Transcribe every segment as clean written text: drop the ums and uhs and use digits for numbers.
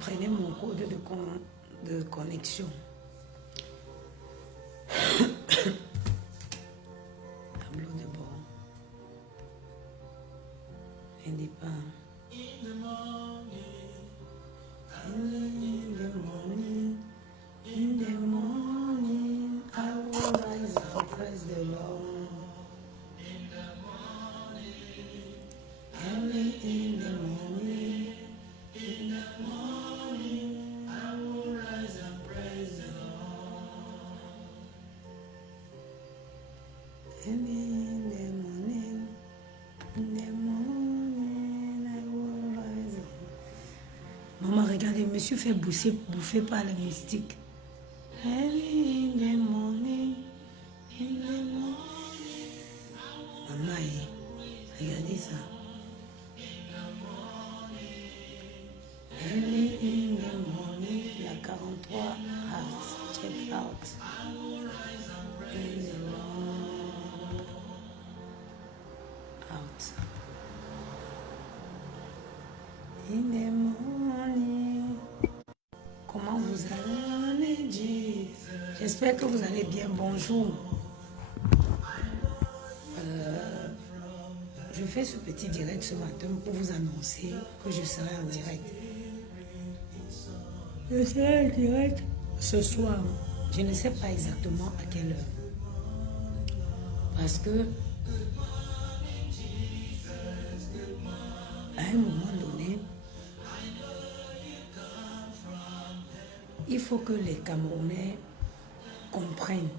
prenais mon code de connexion. Tableau de bord. Elle dit pas. In the morning, I will rise and praise the Lord. In the morning, early in the morning, I will rise and praise the Lord. Early in the morning, I will rise. Maman, regardez, je me suis fait bouffer par la mystique. Early in the morning, Maman, regardez ça. Early in the morning, la 43 has checked out. In the morning, out. In the morning. Comment vous allez dire? J'espère que vous allez bien. Bonjour. Je fais ce petit direct ce matin pour vous annoncer que je serai en direct. Je serai en direct ce soir. Je ne sais pas exactement à quelle heure. Parce que à un moment donné, il faut que les Camerounais comprennent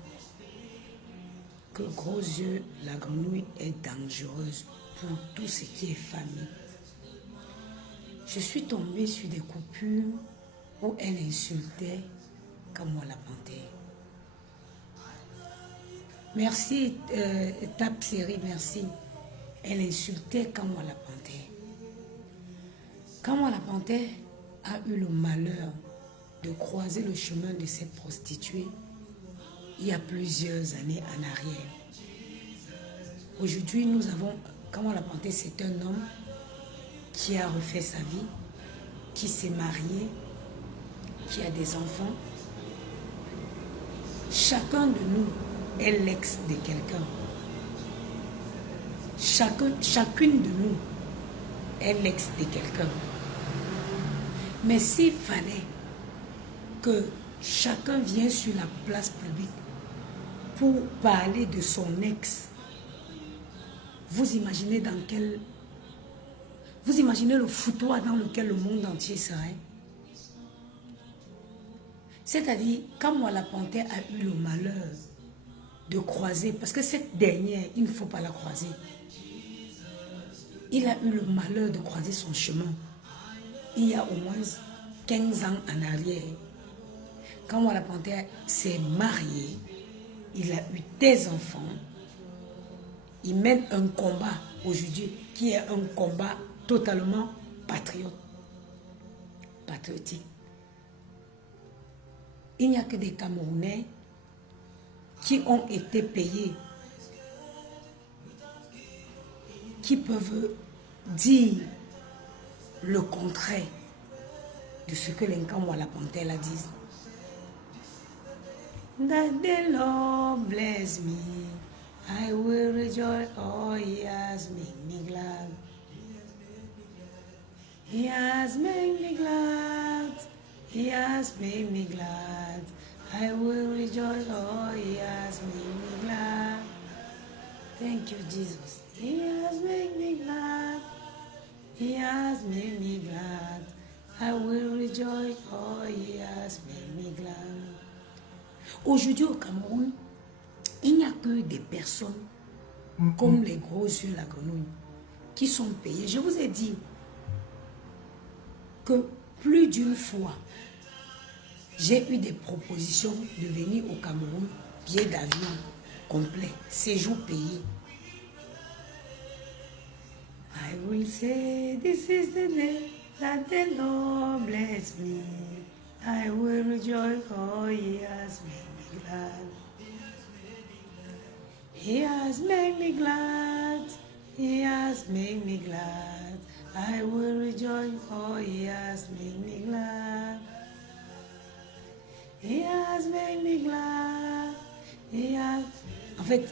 que gros yeux, la grenouille est dangereuse pour tout ce qui est famille. Je suis tombée sur des coupures où elle insultait Kamwa la panthère. Merci, Tap Série, merci. Elle insultait Kamwa la panthère. Kamwa la panthère a eu le malheur de croiser le chemin de cette prostituée il y a plusieurs années en arrière. Aujourd'hui, nous avons, Kamwa la panthère, c'est un homme qui a refait sa vie, qui s'est marié, qui a des enfants. Chacun de nous est l'ex de quelqu'un. Chacune de nous est l'ex de quelqu'un. Mais s'il fallait que chacun vienne sur la place publique pour parler de son ex, vous imaginez vous imaginez le foutoir dans lequel le monde entier serait? C'est-à-dire, Kamwa la panthère a eu le malheur de croiser, parce que cette dernière, il ne faut pas la croiser. Il a eu le malheur de croiser son chemin il y a au moins 15 ans en arrière. Kamwa la panthère s'est marié, il a eu des enfants, il mène un combat aujourd'hui qui est un combat totalement patriotique. Il n'y a que des Camerounais qui ont été payés, qui peuvent dire le contraire de ce que les Kamwa la panthère la disent. That the Lord bless me, I will rejoice. Oh, He has made me glad. He has made me glad. He has made me glad. I will rejoice. Oh, He has made me glad. Thank you, Jesus. He has made me glad. He has made me glad. I will rejoice. Oh, He has made me glad. Aujourd'hui au Cameroun, il n'y a que des personnes comme les gros yeux, la grenouille, qui sont payées. Je vous ai dit que plus d'une fois, j'ai eu des propositions de venir au Cameroun, billet d'avion complet, séjour payé. I will say, this is the day that the Lord bless me. I will rejoice, oh, He has made me glad. He has made me glad. He has made me glad. I will rejoice, oh, He has made me glad. En fait,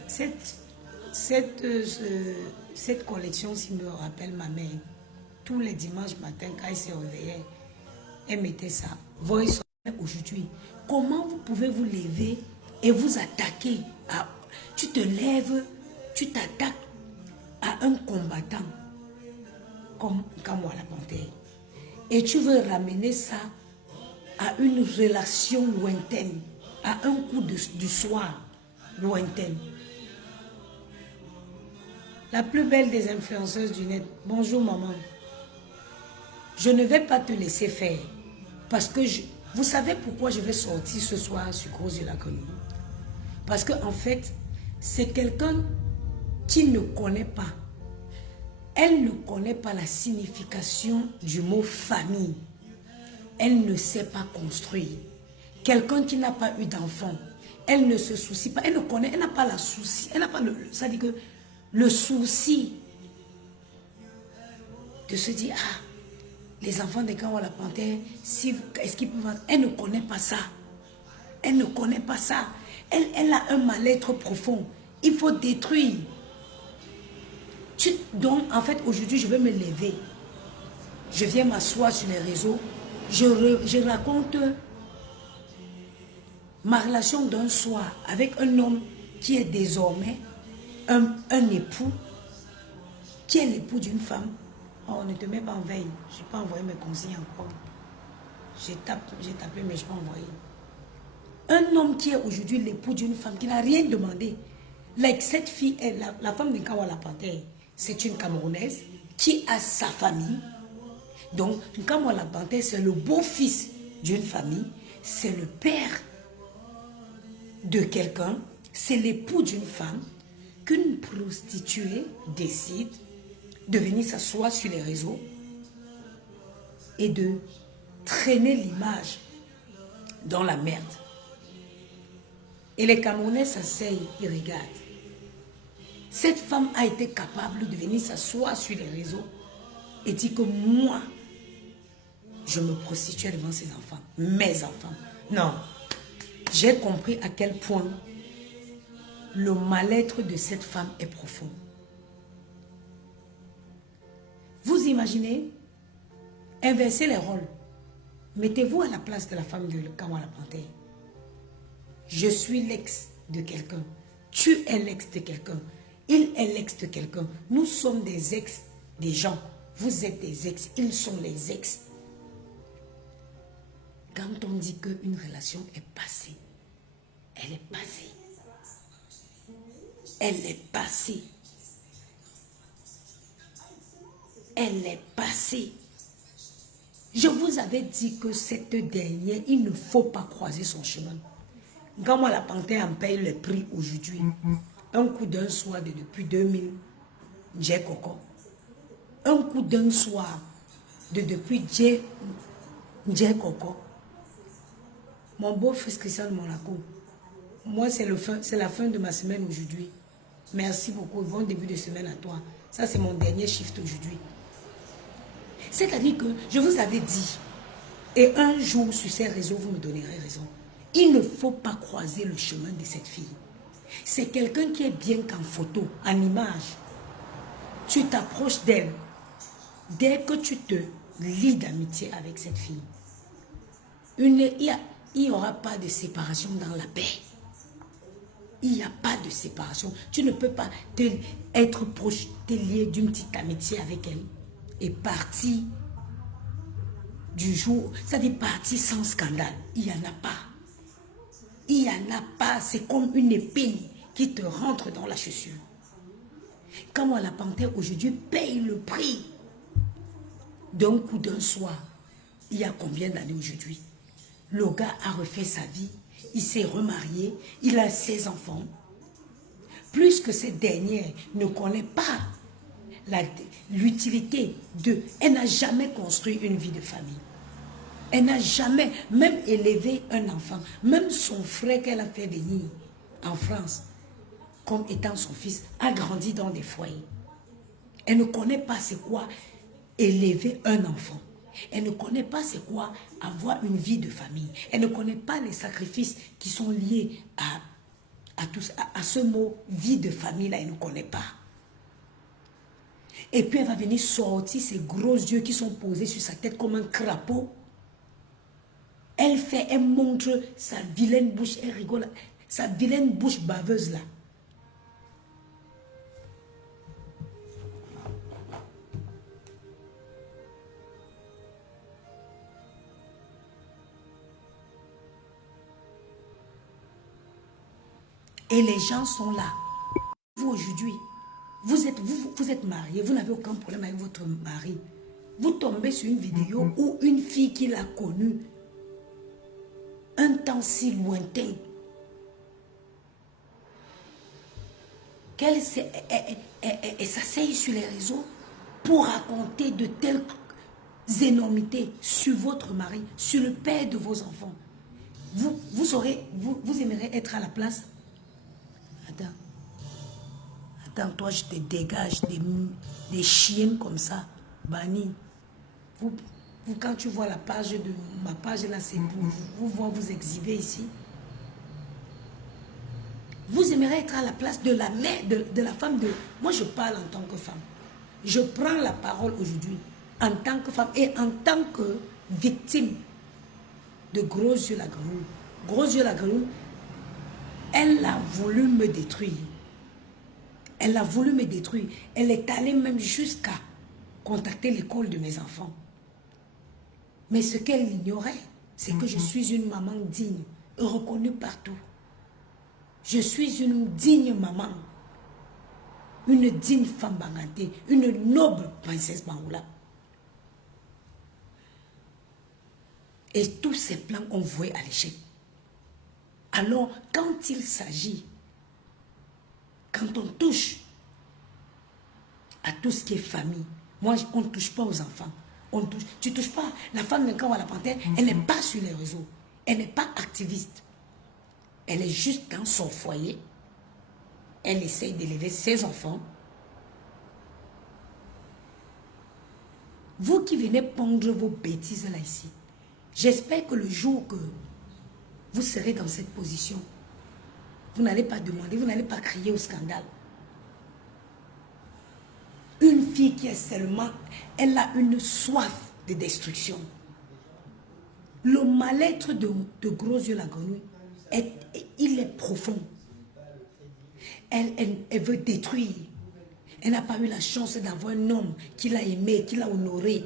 cette collection-ci me rappelle ma mère. Tous les dimanches matin, quand elle se réveillait, elle mettait ça. Voice aujourd'hui. Comment vous pouvez vous lever et vous attaquer à... Tu te lèves, tu t'attaques à un combattant comme moi la panthère. Et tu veux ramener ça à une relation lointaine, à un coup du soir lointaine. La plus belle des influenceuses du net. Bonjour maman. Je ne vais pas te laisser faire. Parce que vous savez pourquoi je vais sortir ce soir sur Rose de la Colonie. Parce qu'en fait, c'est quelqu'un qui ne connaît pas. Elle ne connaît pas la signification du mot famille. Elle ne sait pas construire. Quelqu'un qui n'a pas eu d'enfant, elle ne se soucie pas. Elle ne connaît, elle n'a pas la souci. Elle n'a pas ça dit que le souci de se dire, ah, les enfants de Kawa la panthère, est-ce qu'ils peuvent... Elle ne connaît pas ça. Elle ne connaît pas ça. Elle a un mal-être profond. Il faut détruire. Donc, en fait, aujourd'hui, je vais me lever. Je viens m'asseoir sur les réseaux. Je raconte ma relation d'un soir avec un homme qui est désormais un époux, qui est l'époux d'une femme. Oh, ne te mets pas en veille. Je n'ai pas envoyé mes consignes encore. J'ai tapé, mais je n'ai pas envoyé. Un homme qui est aujourd'hui l'époux d'une femme qui n'a rien demandé. Like cette fille, la femme de Kawa la panthère, c'est une Camerounaise qui a sa famille. Donc, Kawa la panthère, c'est le beau-fils d'une famille, c'est le père de quelqu'un, c'est l'époux d'une femme qu'une prostituée décide de venir s'asseoir sur les réseaux et de traîner l'image dans la merde. Et les Camerounais s'asseyent, ils regardent. Cette femme a été capable de venir s'asseoir sur les réseaux et dire que moi, je me prostituais devant ses enfants, mes enfants. Non, j'ai compris à quel point le mal-être de cette femme est profond. Vous imaginez, inverser les rôles. Mettez-vous à la place de la femme de Kawa la panthère. Je suis l'ex de quelqu'un. Tu es l'ex de quelqu'un. Il est l'ex de quelqu'un. Nous sommes des ex des gens. Vous êtes des ex. Ils sont les ex. Quand on dit qu'une relation est passée, elle est passée. Elle est passée. Elle est passée. Je vous avais dit que cette dernière, il ne faut pas croiser son chemin. Quand moi, la panthère en paye le prix aujourd'hui, un coup d'un soir de depuis 2000, j'ai coco. Un coup d'un soir de depuis j'ai coco. Mon beau-fils Christian de Monaco. Moi, c'est la fin de ma semaine aujourd'hui. Merci beaucoup. Bon début de semaine à toi. Ça, c'est mon dernier shift aujourd'hui. C'est-à-dire que je vous avais dit, et un jour sur ces réseaux, vous me donnerez raison. Il ne faut pas croiser le chemin de cette fille. C'est quelqu'un qui est bien qu'en photo, en image. Tu t'approches d'elle. Dès que tu te lis d'amitié avec cette fille, il n'y aura pas de séparation dans la paix. Il n'y a pas de séparation. Tu ne peux pas être proche, te lier d'une petite amitié avec elle et partir du jour, c'est-à-dire partir sans scandale. Il n'y en a pas. Il n'y en a pas. C'est comme une épine qui te rentre dans la chaussure. Quand moi, la panthère aujourd'hui paye le prix d'un coup d'un soir. Il y a combien d'années aujourd'hui? Le gars a refait sa vie. Il s'est remarié. Il a 16 enfants. Plus que cette dernière ne connaît pas l'utilité de... Elle n'a jamais construit une vie de famille. Elle n'a jamais même élevé un enfant. Même son frère qu'elle a fait venir en France, comme étant son fils, a grandi dans des foyers. Elle ne connaît pas c'est quoi élever un enfant. Elle ne connaît pas c'est quoi avoir une vie de famille. Elle ne connaît pas les sacrifices qui sont liés à ce mot vie de famille là, elle ne connaît pas. Et puis elle va venir sortir ses gros yeux qui sont posés sur sa tête comme un crapaud. Elle montre sa vilaine bouche, elle rigole, sa vilaine bouche baveuse là. Et les gens sont là. Vous aujourd'hui, vous êtes marié, vous n'avez aucun problème avec votre mari. Vous tombez sur une vidéo où une fille qui l'a connue un temps si lointain, qu'elle s'asseye sur les réseaux pour raconter de telles énormités sur votre mari, sur le père de vos enfants. Vous aimeriez être à la place. Attends, toi, je te dégage des chiennes comme ça, banni. Quand tu vois la page de ma page là, c'est pour vous exhiber ici. Vous aimeriez être à la place de la mère, de la femme de... Moi, je parle en tant que femme. Je prends la parole aujourd'hui en tant que femme et en tant que victime de Gros Yeux la Grenouille. Gros Yeux la Grenouille, elle a voulu me détruire. Elle a voulu me détruire. Elle est allée même jusqu'à contacter l'école de mes enfants. Mais ce qu'elle ignorait, c'est que je suis une maman digne, reconnue partout. Je suis une digne maman, une digne femme bangantée, une noble princesse Bangoula. Et tous ces plans ont voué à l'échec. Alors, quand il s'agit, quand on touche à tout ce qui est famille, moi, on ne touche pas aux enfants. Tu ne touches pas. La femme de Kawa la Panthère, elle n'est pas sur les réseaux. Elle n'est pas activiste. Elle est juste dans son foyer. Elle essaye d'élever ses enfants. Vous qui venez pondre vos bêtises là ici, j'espère que le jour que vous serez dans cette position, vous n'allez pas demander, vous n'allez pas crier au scandale. Une fille qui est seulement, elle a une soif de destruction. Le mal-être de Gros Yeux la Grenouille, il est profond. Elle veut détruire. Elle n'a pas eu la chance d'avoir un homme qui l'a aimé, qui l'a honoré.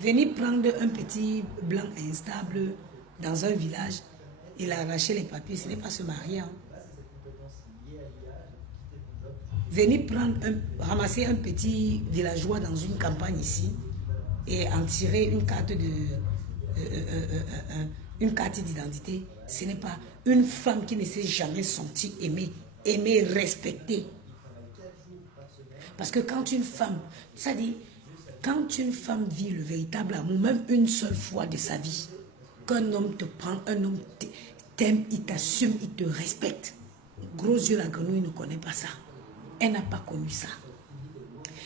Venir prendre un petit blanc instable dans un village, il a arraché les papiers, ce n'est pas se marier. Hein. Venir ramasser un petit villageois dans une campagne ici et en tirer une carte d'identité, ce n'est pas une femme qui ne s'est jamais sentie aimée, respectée. Parce que quand une femme, ça dit, quand une femme vit le véritable amour, même une seule fois de sa vie, qu'un homme te prend, un homme t'aime, il t'assume, il te respecte. Gros Yeux la Grenouille ne connaît pas ça. Elle n'a pas connu ça.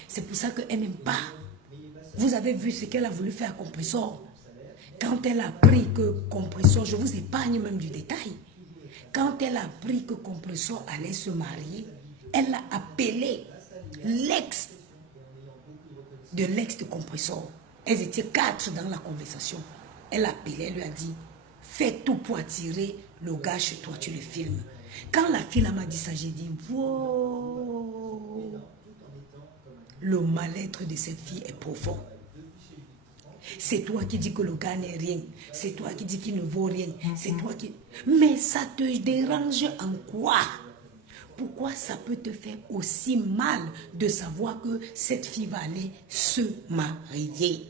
C'est pour ça qu'elle n'aime pas. Vous avez vu ce qu'elle a voulu faire à Compressor. Quand elle a appris que Compressor, je vous épargne même du détail. Quand elle a appris que Compressor allait se marier, elle a appelé l'ex de Compressor. Elles étaient 4 dans la conversation. Elle a appelé, elle lui a dit, fais tout pour attirer le gars chez toi, tu le filmes. Quand la fille m'a dit ça, j'ai dit, wow, le mal-être de cette fille est profond. C'est toi qui dis que le gars n'est rien. C'est toi qui dis qu'il ne vaut rien. C'est toi qui... Mais ça te dérange en quoi? Pourquoi ça peut te faire aussi mal de savoir que cette fille va aller se marier?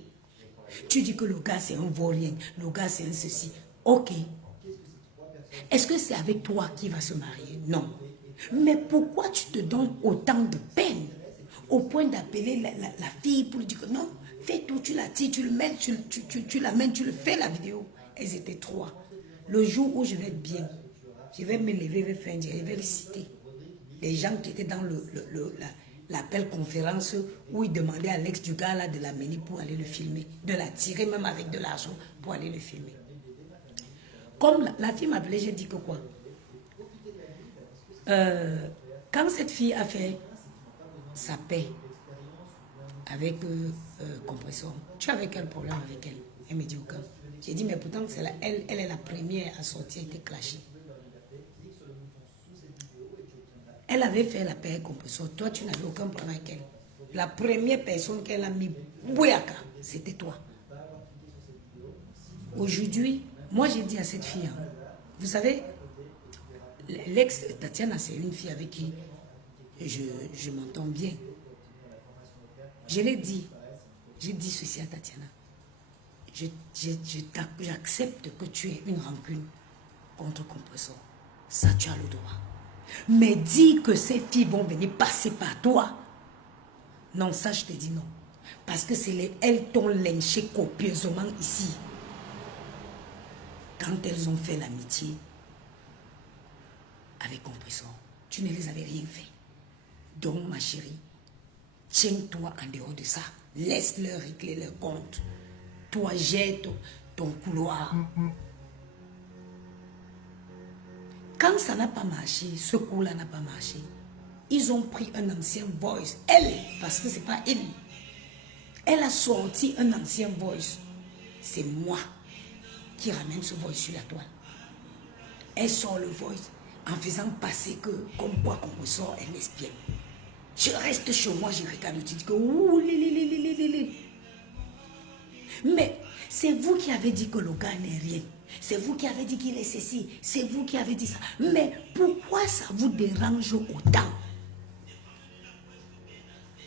Tu dis que le gars c'est un vaurien, le gars c'est un ceci. Ok. Est-ce que c'est avec toi qui va se marier? Non. Mais pourquoi tu te donnes autant de peine au point d'appeler la fille pour lui dire que non, fais tout, tu la tires, tu le mets, tu l'amènes, tu le fais la vidéo. Elles étaient 3. Le jour où je vais être bien, je vais me lever, je vais faire un direct, je vais les citer. Les gens qui étaient dans l'appel conférence où ils demandaient à l'ex du gars là de l'amener pour aller le filmer, de la tirer même avec de l'argent pour aller le filmer. Comme la fille m'appelait, j'ai dit que quoi? Quand cette fille a fait sa paix avec Compressor, tu avais quel problème avec elle? Elle me dit aucun. J'ai dit, mais pourtant, elle est la première à sortir, elle était clashée. Elle avait fait la paix avec Compressor. Toi, tu n'avais aucun problème avec elle. La première personne qu'elle a mis Bouyaka, c'était toi. Aujourd'hui, moi j'ai dit à cette fille, hein, vous savez, l'ex Tatiana, c'est une fille avec qui je m'entends bien. Je l'ai dit, j'ai dit ceci à Tatiana. J'accepte que tu aies une rancune contre Compressor. Ça, tu as le droit. Mais dis que ces filles vont venir passer par toi. Non, ça, je te dis non. Parce que elles t'ont lynché copieusement ici. Quand elles ont fait l'amitié avec Compressor, tu ne les avais rien fait. Donc, ma chérie, tiens-toi en dehors de ça. Laisse-leur régler leur compte. Toi, jette ton couloir. Quand ça n'a pas marché, ce coup-là n'a pas marché, ils ont pris un ancien voice. Elle, parce que ce n'est pas elle. Elle a sorti un ancien voice. C'est moi qui ramène ce voice sur la toile. Elle sort le voice en faisant passer que, comme quoi Compressor, elle espionne. Je reste chez moi, je regarde, tu dis que ouh, mais c'est vous qui avez dit que le gars n'est rien. C'est vous qui avez dit qu'il est ceci. C'est vous qui avez dit ça. Mais pourquoi ça vous dérange autant?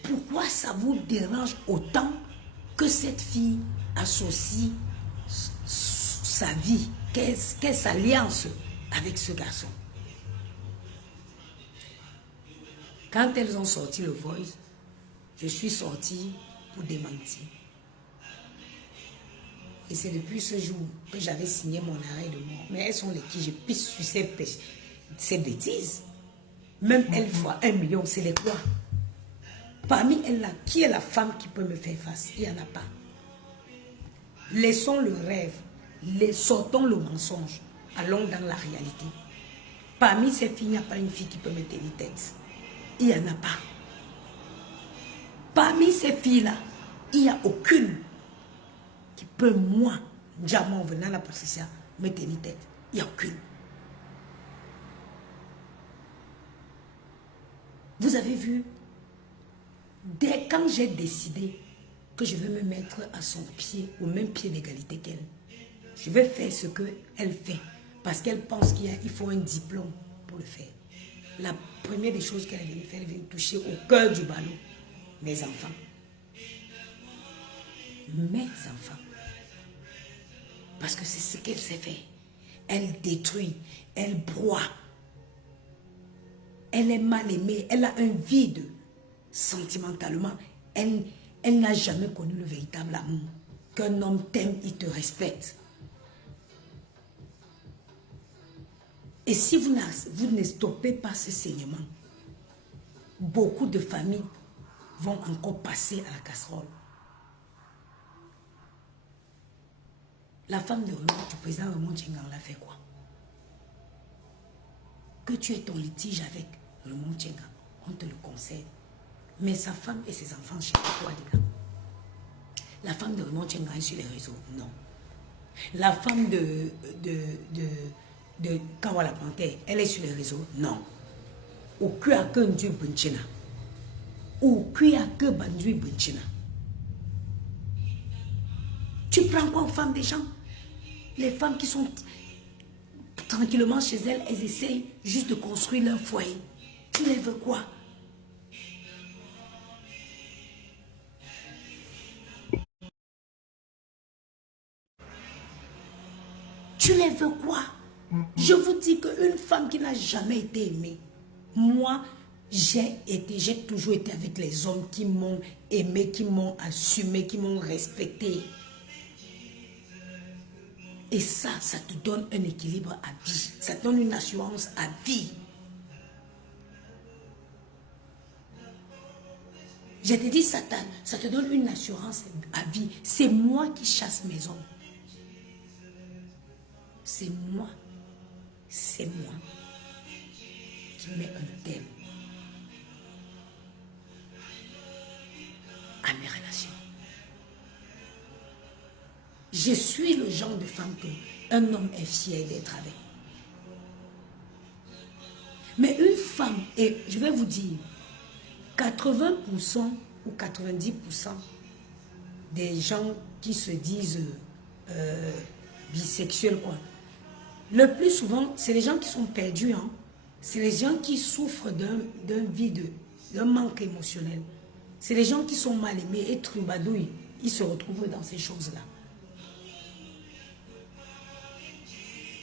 Pourquoi ça vous dérange autant que cette fille associe sa vie, qu'elle s'alliance avec ce garçon? Quand elles ont sorti le voice, je suis sortie pour démentir. Et c'est depuis ce jour que j'avais signé mon arrêt de mort. Mais elles sont les qui je pisse sur ces bêtises. Même elles fois 1 million, c'est les quoi? Parmi elles là, qui est la femme qui peut me faire face? Il n'y en a pas. Laissons le rêve, sortons le mensonge, allons dans la réalité. Parmi ces filles, il n'y a pas une fille qui peut me tenir tête. Il n'y en a pas. Parmi ces filles-là, il n'y a aucune qui peut, moi, diamant venant à la Patricia, me tenir tête. Il n'y a aucune. Vous avez vu, dès quand j'ai décidé que je vais me mettre à son pied, au même pied d'égalité qu'elle, je vais faire ce qu'elle fait. Parce qu'elle pense qu'il faut un diplôme pour le faire. La première des choses qu'elle est venue faire, elle vient toucher au cœur du ballon. Mes enfants. Mes enfants. Parce que c'est ce qu'elle sait faire. Elle détruit, elle broie. Elle est mal aimée, elle a un vide sentimentalement. Elle n'a jamais connu le véritable amour. Qu'un homme t'aime, il te respecte. Et si vous ne stoppez pas ce saignement, beaucoup de familles vont encore passer à la casserole. La femme de Raymond, du président Raymond Tchengang, l'a fait quoi? Que tu aies ton litige avec Raymond Tchengang, on te le concède. Mais sa femme et ses enfants, chez toi, les gars. La femme de Raymond Tchengang est sur les réseaux? Non. La femme de Kawala Panthère, elle est sur les réseaux? Non. Ou que a que Dieu Bunchina. Ou que a que Bandui Bunchina. Tu prends quoi aux femmes des gens? Les femmes qui sont tranquillement chez elles, elles essayent juste de construire leur foyer. Tu les veux quoi? Tu les veux quoi? Je vous dis qu'une femme qui n'a jamais été aimée, moi, j'ai toujours été avec les hommes qui m'ont aimé, qui m'ont assumé, qui m'ont respecté. Et ça te donne un équilibre à vie. Ça te donne une assurance à vie. Je te dis, ça te donne une assurance à vie. C'est moi qui chasse mes hommes. c'est moi qui mets un thème à mes relations. Je suis le genre de femme qu'un homme est fier d'être avec. Mais une femme, et je vais vous dire, 80% ou 90% des gens qui se disent bisexuels, quoi. Le plus souvent, c'est les gens qui sont perdus. Hein. C'est les gens qui souffrent d'un vide, d'un manque émotionnel. C'est les gens qui sont mal aimés et trubadouilles. Ils se retrouvent dans ces choses-là.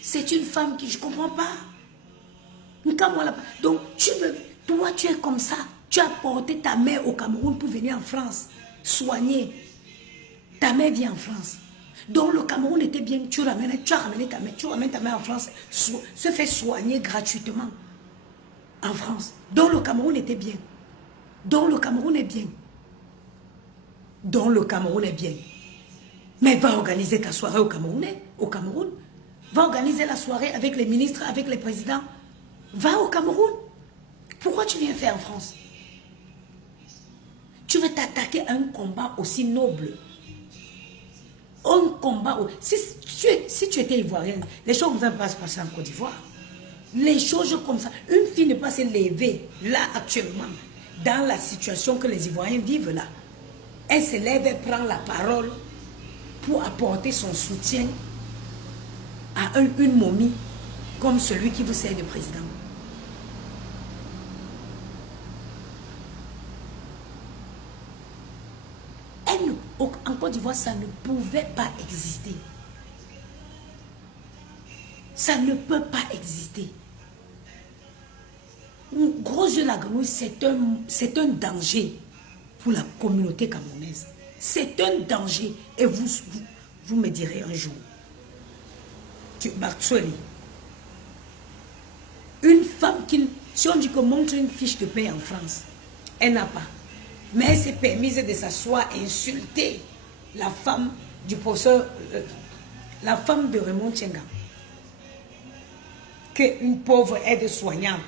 C'est une femme qui, je ne comprends pas. Donc, toi, tu es comme ça. Tu as porté ta mère au Cameroun pour venir en France, soigner. Ta mère vient en France. Donc, le Cameroun était bien. Tu as ramené ta mère. Tu ramènes ta mère en France, se fait soigner gratuitement en France. Donc, le Cameroun était bien. Donc, le Cameroun est bien. Donc, le Cameroun est bien. Mais va organiser ta soirée au Cameroun. Va organiser la soirée avec les ministres, avec les présidents. Va au Cameroun. Pourquoi tu viens faire en France? Tu veux t'attaquer à un combat aussi noble. Un combat. Si tu étais ivoirienne, les choses ne vont pas se passer en Côte d'Ivoire. Les choses comme ça. Une fille ne peut pas se lever là actuellement, dans la situation que les Ivoiriens vivent là. Elle se lève et prend la parole pour apporter son soutien à une momie comme celui qui vous sert de président. En Côte d'Ivoire, ça ne pouvait pas exister. Ça ne peut pas exister. Gros yeux la grenouille, c'est un danger pour la communauté camerounaise. C'est un danger. Et vous me direz un jour, une femme qui, si on dit qu'on montre une fiche de paie en France, elle n'a pas. Mais elle s'est permise de s'asseoir et insulter la femme du professeur, la femme de Raymond Tchenga, qu'une pauvre aide-soignante.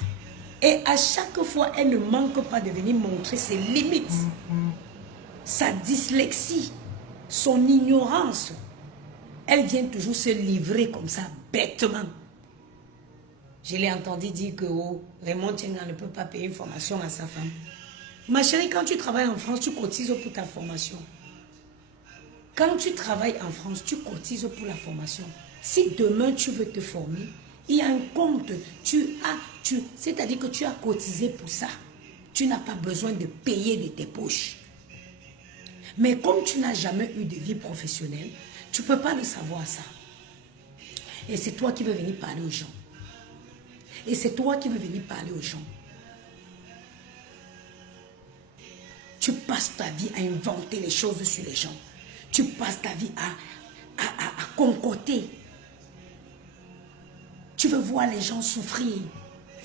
Et à chaque fois, elle ne manque pas de venir montrer ses limites, sa dyslexie, son ignorance. Elle vient toujours se livrer comme ça, bêtement. Je l'ai entendu dire que Raymond Tchenga ne peut pas payer une formation à sa femme. Ma chérie, quand tu travailles en France, tu cotises pour ta formation. Quand tu travailles en France, tu cotises pour la formation. Si demain tu veux te former, il y a un compte. C'est-à-dire que tu as cotisé pour ça. Tu n'as pas besoin de payer de tes poches. Mais comme tu n'as jamais eu de vie professionnelle, tu ne peux pas le savoir ça. Et c'est toi qui veux venir parler aux gens. Et c'est toi qui veux venir parler aux gens. Tu passes ta vie à inventer les choses sur les gens. Tu passes ta vie à concocter. Tu veux voir les gens souffrir.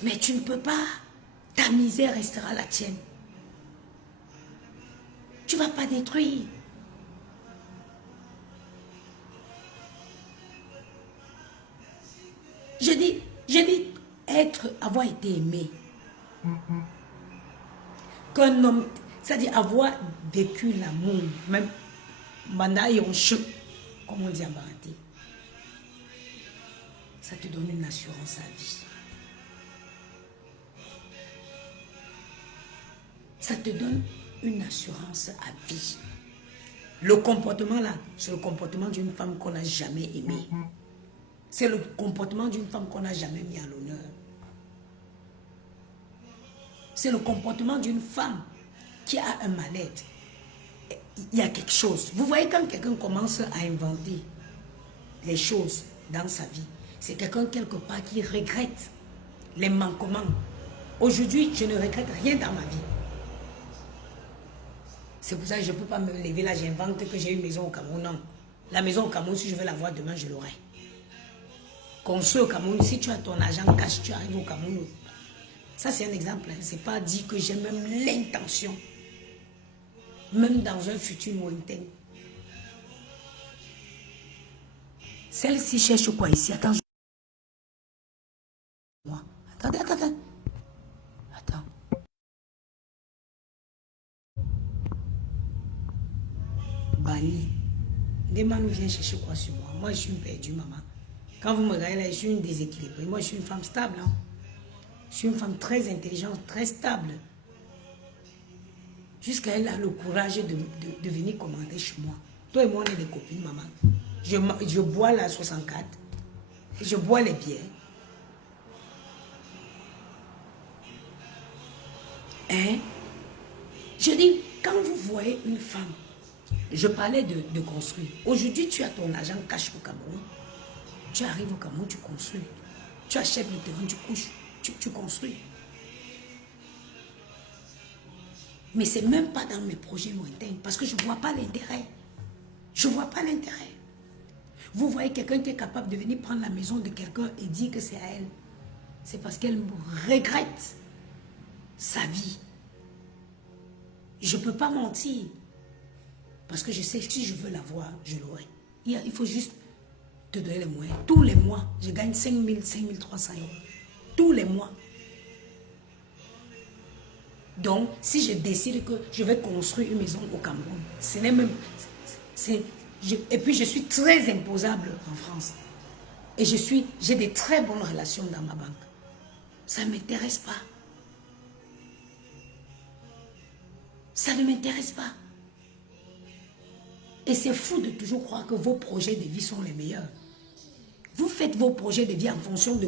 Mais tu ne peux pas. Ta misère restera la tienne. Tu ne vas pas détruire. Je dis avoir été aimé. Qu'un homme, c'est-à-dire avoir vécu l'amour, même comme on dit en Baraté, ça te donne une assurance à vie. Ça te donne une assurance à vie. Le comportement là, c'est le comportement d'une femme qu'on n'a jamais aimée. C'est le comportement d'une femme qu'on n'a jamais mis à l'honneur. C'est le comportement d'une femme qui a un mal-être. Il y a quelque chose. Vous voyez, quand quelqu'un commence à inventer les choses dans sa vie, c'est quelqu'un quelque part qui regrette les manquements. Aujourd'hui, je ne regrette rien dans ma vie. C'est pour ça que je ne peux pas me lever là, j'invente que j'ai une maison au Cameroun. Non. La maison au Cameroun, si je veux la voir demain, je l'aurai. Construit au Cameroun, si tu as ton argent cash, tu arrives au Cameroun. Ça, c'est un exemple. Hein. Ce n'est pas dit que j'ai même l'intention, même dans un futur lointain. Celle-ci cherche quoi ici? Attends. banni. Demain nous vient chercher quoi sur moi? Moi, je suis une perdue, maman. Quand vous me regardez là, je suis une déséquilibrée. Moi, je suis une femme stable. Hein? Je suis une femme très intelligente, très stable. Jusqu'à elle a le courage de venir commander chez moi. Toi et moi, on est des copines, maman. Je bois la 64. Et je bois les bières. Hein? Je dis, quand vous voyez une femme, je parlais de construire. Aujourd'hui, tu as ton argent cash au Cameroun. Tu arrives au Cameroun, tu construis. Tu achètes le terrain, tu couches, tu construis. Mais ce n'est même pas dans mes projets lointains parce que je ne vois pas l'intérêt. Je ne vois pas l'intérêt. Vous voyez quelqu'un qui est capable de venir prendre la maison de quelqu'un et dire que c'est à elle. C'est parce qu'elle regrette sa vie. Je ne peux pas mentir. Parce que je sais que si je veux l'avoir, je l'aurai. Il faut juste te donner les moyens. Tous les mois, je gagne 5 000, 5 300 euros. Tous les mois. Donc, si je décide que je vais construire une maison au Cameroun, ce n'est même... et puis, je suis très imposable en France. Et j'ai des très bonnes relations dans ma banque. Ça ne m'intéresse pas. Ça ne m'intéresse pas. Et c'est fou de toujours croire que vos projets de vie sont les meilleurs. Vous faites vos projets de vie en fonction de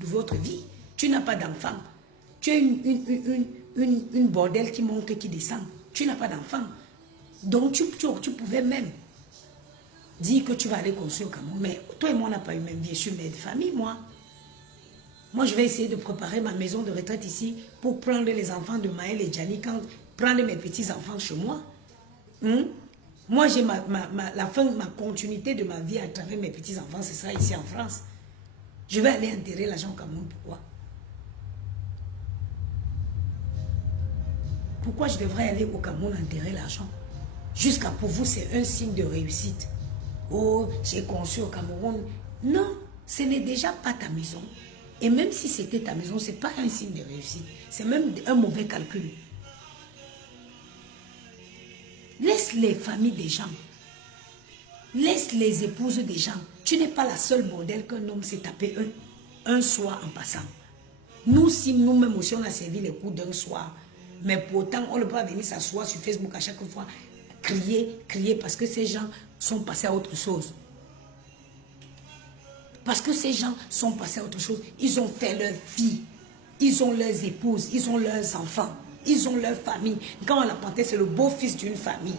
votre vie. Tu n'as pas d'enfant. Tu as une bordelle qui monte et qui descend. Tu n'as pas d'enfant. Donc, tu pouvais même dire que tu vas aller construire au Cameroun. Mais toi et moi, on n'a pas eu même vie. Je suis mère de famille, moi. Moi, je vais essayer de préparer ma maison de retraite ici pour prendre les enfants de Maël et Gianni, prendre mes petits-enfants chez moi. Moi, j'ai ma continuité de ma vie à travers mes petits-enfants, ce sera ici en France. Je vais aller enterrer l'argent au Cameroun. Pourquoi? Pourquoi je devrais aller au Cameroun enterrer l'argent? Jusqu'à pour vous, c'est un signe de réussite. Oh, j'ai conçu au Cameroun. Non, ce n'est déjà pas ta maison. Et même si c'était ta maison, ce n'est pas un signe de réussite. C'est même un mauvais calcul. Laisse les familles des gens. Laisse les épouses des gens. Tu n'es pas la seule bordel qu'un homme s'est tapé un soir en passant. Nous, si nous-mêmes aussi, on a servi les coups d'un soir. Mais pourtant, on ne peut pas venir s'asseoir sur Facebook à chaque fois, crier parce que ces gens sont passés à autre chose. Parce que ces gens sont passés à autre chose. Ils ont fait leur vie. Ils ont leurs épouses. Ils ont leurs enfants. Ils ont leur famille. Quand on la panthère, c'est le beau-fils d'une famille.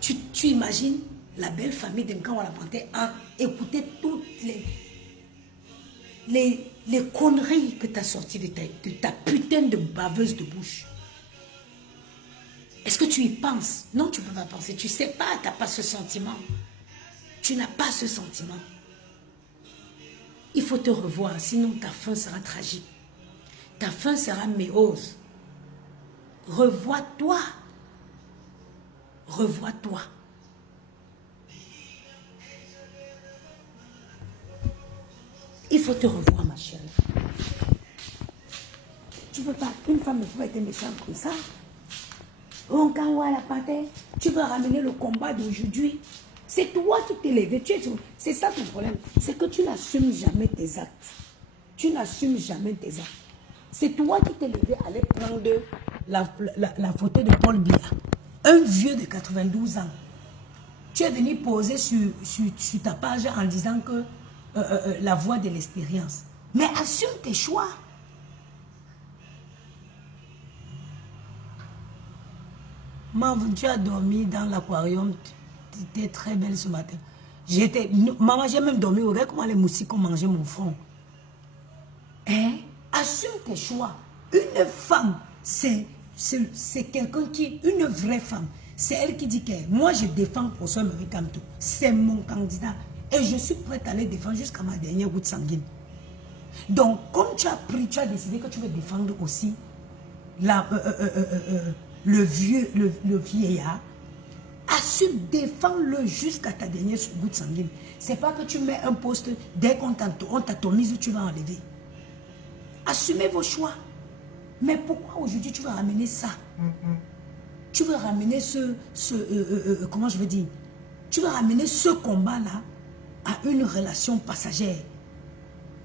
Tu imagines la belle famille de quand on la panthère a écouté toutes les conneries que tu as sorties de ta putain de baveuse de bouche. Est-ce que tu y penses? Non, tu ne peux pas penser. Tu ne sais pas, tu n'as pas ce sentiment. Tu n'as pas ce sentiment. Il faut te revoir, sinon ta fin sera tragique. Ta fin sera méose. Revois-toi. Revois-toi. Il faut te revoir, ma chérie. Tu ne peux pas, une femme ne peut pas être méchante comme ça. Oh, quand on va la panthère, tu veux ramener le combat d'aujourd'hui. C'est toi qui t'es levé. C'est ça ton problème. C'est que tu n'assumes jamais tes actes. Tu n'assumes jamais tes actes. C'est toi qui t'es levé à aller prendre la photo de Paul Biya. Un vieux de 92 ans. Tu es venu poser sur ta page en disant que la voix de l'expérience. Mais assume tes choix. Maman, tu as dormi dans l'aquarium. Tu étais très belle ce matin. Maman, j'ai même dormi. Regarde comment les moustiques ont mangé mon front. Hein? Assume tes choix. Une femme, c'est quelqu'un qui... Une vraie femme. C'est elle qui dit que moi, je défends pour son mari Kamto. C'est mon candidat. Et je suis prête à les défendre jusqu'à ma dernière goutte sanguine. Donc, comme tu as décidé que tu veux défendre aussi le vieillard, assume, défends-le jusqu'à ta dernière goutte sanguine. C'est pas que tu mets un poste, dès qu'on t'atomise, tu vas enlever. Assumez vos choix. Mais pourquoi aujourd'hui tu vas ramener ça? tu veux ramener comment je veux dire, tu veux ramener ce combat-là à une relation passagère.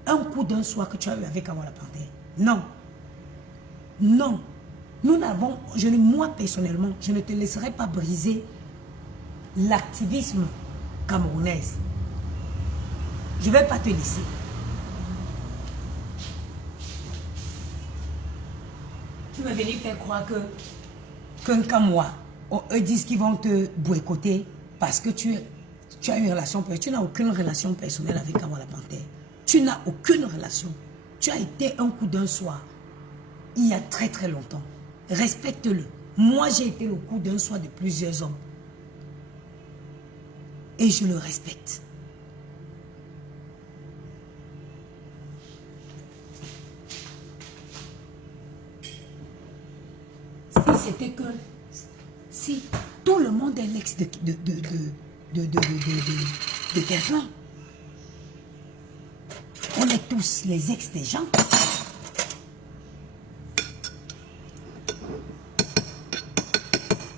Un coup d'un soir que tu as eu avec Kamala Panthère. Non. Non. Nous n'avons, moi personnellement, je ne te laisserai pas briser l'activisme camerounais. Je ne vais pas te laisser. Tu vas venir faire croire qu'un Cameroun, eux disent qu'ils vont te boycotter parce que tu as une relation personnelle. Tu n'as aucune relation personnelle avec Kamala Panthère. Tu n'as aucune relation. Tu as été un coup d'un soir il y a très très longtemps. Respecte-le. Moi, j'ai été le coup d'un soir de plusieurs hommes. Et je le respecte. Si c'était que... Si tout le monde est l'ex de quelqu'un, on est tous les ex des gens.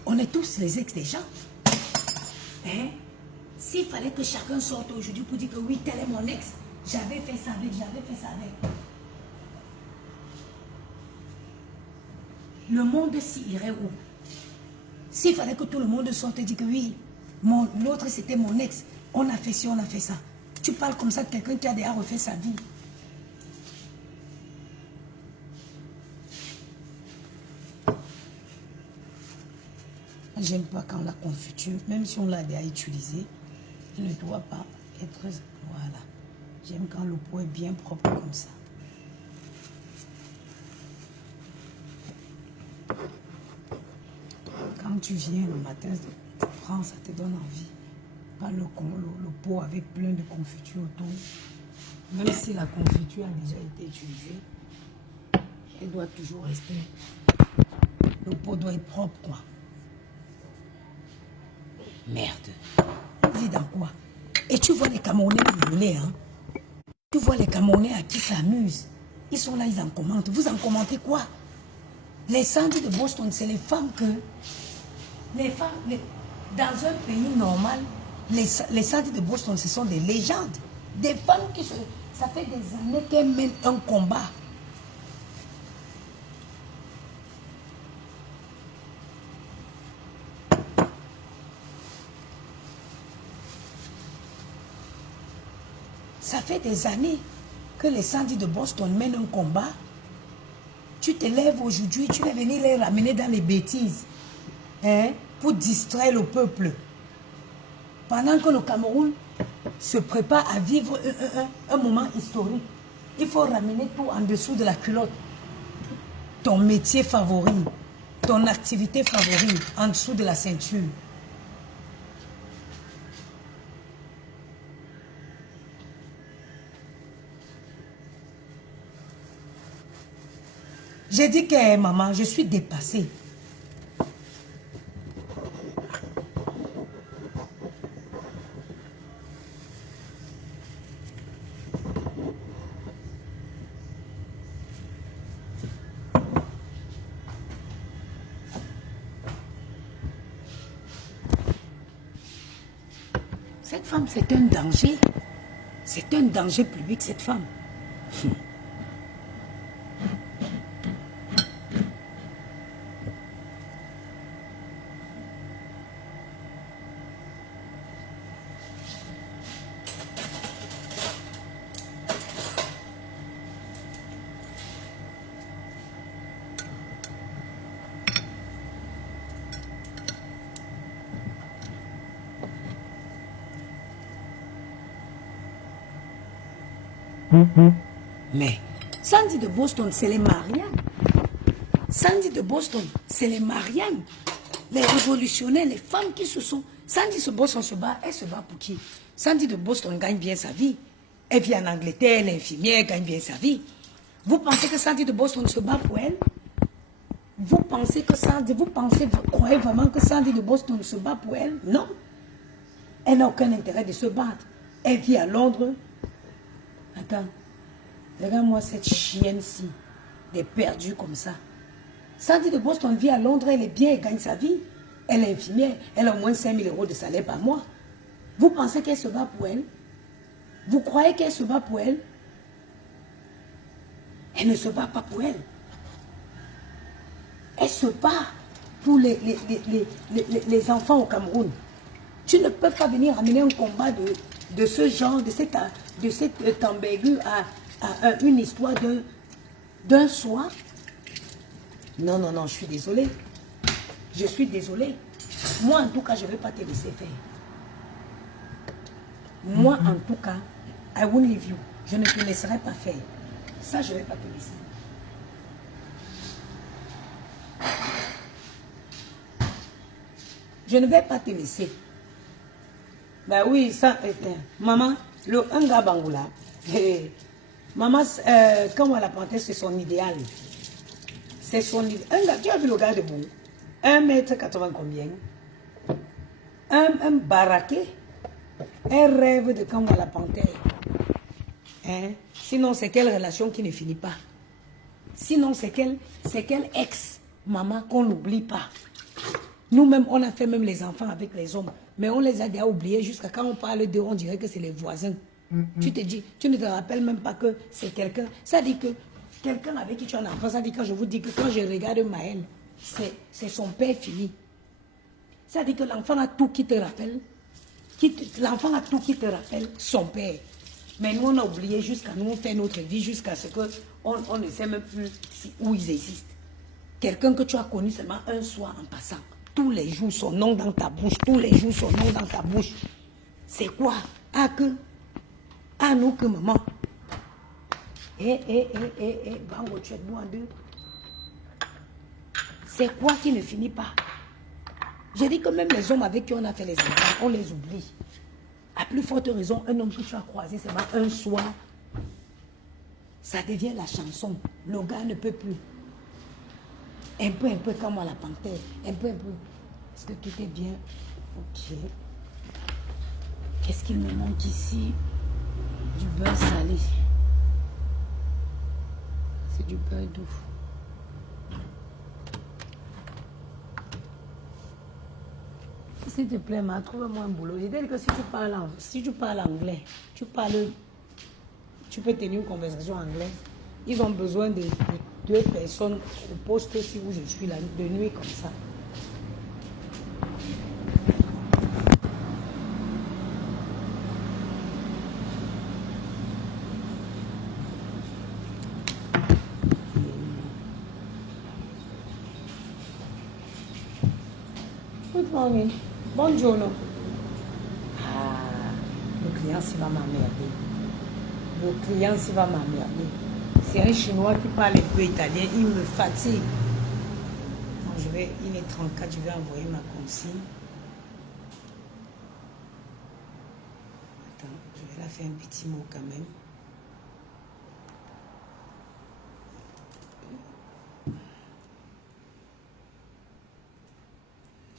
On est tous les ex des gens. Hein? S'il fallait que chacun sorte aujourd'hui pour dire que oui, tel est mon ex, j'avais fait ça avec, j'avais fait ça avec. Le monde s'y irait où? S'il fallait que tout le monde sorte et dise que oui, l'autre c'était mon ex, on a fait ci, on a fait ça. Tu parles comme ça de quelqu'un qui a déjà refait sa vie. J'aime pas quand la confiture, même si on l'a déjà utilisée, il ne doit pas être... Voilà. J'aime quand le pot est bien propre comme ça. Quand tu viens le matin, tu prends, ça te donne envie. Pas le pot avec plein de confiture autour. Même si la confiture a déjà été utilisée, elle doit toujours rester. Le pot doit être propre, quoi. Merde. Dis dans quoi? Et tu vois les Camerounais rigoler, hein? Tu vois les Camerounais à qui s'amusent. Ils sont là, ils en commentent. Vous en commentez quoi? Les Sandy de Boston, c'est les femmes que... Les femmes... dans un pays normal, les Sandy de Boston, ce sont des légendes. Des femmes qui se... Ça fait des années qu'elles mènent un combat. Ça fait des années que les Sandy de Boston mènent un combat. Tu te lèves aujourd'hui, tu vas venir les ramener dans les bêtises, hein, pour distraire le peuple. Pendant que le Cameroun se prépare à vivre un moment historique, il faut ramener tout en dessous de la culotte. Ton métier favori, ton activité favorite en dessous de la ceinture. J'ai dit que, maman, je suis dépassée. Cette femme, c'est un danger. C'est un danger public, cette femme. Mais Sandy de Boston, c'est les Marianne. Sandy de Boston, c'est les Marianne. Les révolutionnaires, les femmes qui se sont... Sandy de Boston se bat, elle se bat pour qui? Sandy de Boston gagne bien sa vie. Elle vit en Angleterre, elle est infirmière, elle gagne bien sa vie. Vous pensez que Sandy de Boston se bat pour elle? Vous pensez que Sandy, vous croyez vraiment que Sandy de Boston se bat pour elle? Non. Elle n'a aucun intérêt de se battre. Elle vit à Londres. Attends. Regarde-moi cette chienne-ci. Des perdus comme ça. Sandy de Boston vit à Londres, elle est bien, elle gagne sa vie. Elle est infirmière, elle a au moins 5 000 € de salaire par mois. Vous pensez qu'elle se bat pour elle? Vous croyez qu'elle se bat pour elle? Elle ne se bat pas pour elle. Elle se bat pour les enfants au Cameroun. Tu ne peux pas venir amener un combat de ce genre, de cette ambiguë à une histoire d'un soir. Non, non, non, je suis désolée. Je suis désolée. Moi, en tout cas, je ne vais pas te laisser faire. Moi, en tout cas, I won't leave you. Je ne te laisserai pas faire. Ça, je ne vais pas te laisser. Je ne vais pas te laisser. Ben oui, ça, maman, un gars Bangoula, maman, comme on l'a planté, c'est son idéal. C'est son idéal. Un gars, tu as vu le gars debout? 1,80 m combien? Un baraqué. Un rêve de quand on la panthère. Hein? Sinon, c'est quelle relation qui ne finit pas? Sinon, c'est quelle ex-maman qu'on n'oublie pas? Nous-mêmes, on a fait même les enfants avec les hommes. Mais on les a déjà oubliés jusqu'à quand on parle d'eux, on dirait que c'est les voisins. Tu te dis, tu ne te rappelles même pas que c'est quelqu'un. Ça dit que quelqu'un avec qui tu as un enfant, ça dit quand je vous dis que quand je regarde Maël, c'est son père fini. Ça dit que l'enfant a tout qui te rappelle. L'enfant a tout qui te rappelle son père. Mais nous, on a oublié jusqu'à nous, on fait notre vie jusqu'à ce qu'on ne sait même plus où ils existent. Quelqu'un que tu as connu seulement un soir en passant. Tous les jours, son nom dans ta bouche. Tous les jours, son nom dans ta bouche. C'est quoi? Nous que maman. Bango, tu es debout en deux. C'est quoi qui ne finit pas? J'ai dit que même les hommes avec qui on a fait les enfants, on les oublie. À plus forte raison, un homme que tu as croisé seulement un soir, ça devient la chanson. Le gars ne peut plus. Un peu comme moi la panthère. Un peu. Est-ce que tout est bien? Ok. Qu'est-ce qu'il me manque ici? Du beurre salé. C'est du beurre doux. S'il te plaît, trouve-moi un boulot. J'ai dit que si tu parles anglais, tu peux tenir une conversation anglaise. Ils ont besoin de 2 personnes au poste aussi où je suis là, de nuit comme ça. Good morning. Buongiorno. Le client s'il va m'emmerder. C'est un Chinois qui parle un peu italien. Il me fatigue. Donc il est 34, je vais envoyer ma consigne. Attends, je vais la faire un petit mot quand même.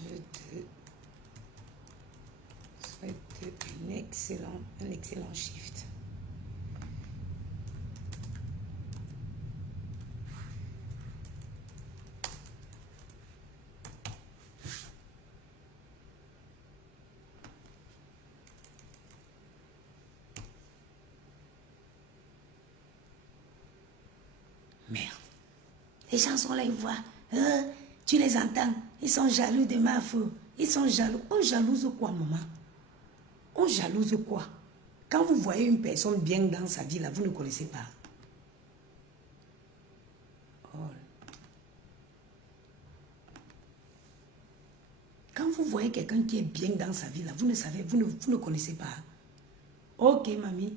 Je te souhaite un excellent shift. Merde. Les gens sont là, ils voient. Tu les entends. Ils sont jaloux de ma fou. Ils sont jaloux. On jalouse quoi, maman? On jalouse quoi? Quand vous voyez une personne bien dans sa vie, là, vous ne connaissez pas. Oh. Quand vous voyez quelqu'un qui est bien dans sa vie, là, vous ne savez, vous ne connaissez pas. Ok, mamie.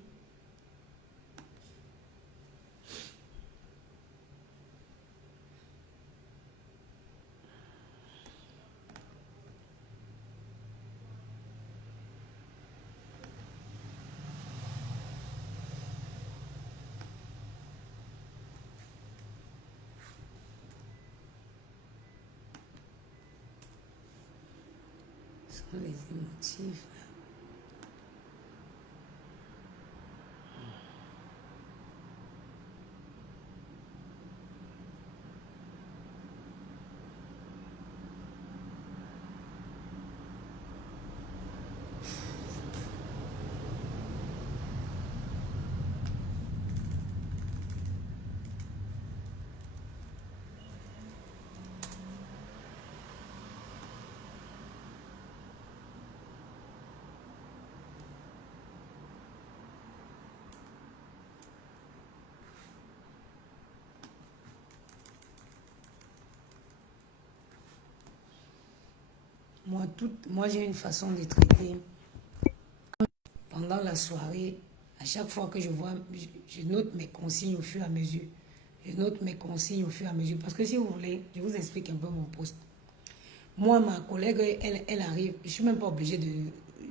Ce sont les émotifs. Moi j'ai une façon de traiter. Pendant la soirée, à chaque fois que je vois, je note mes consignes au fur et à mesure. Je note mes consignes au fur et à mesure. Parce que si vous voulez, je vous explique un peu mon poste. Moi, ma collègue, elle arrive. Je ne suis même pas obligée de...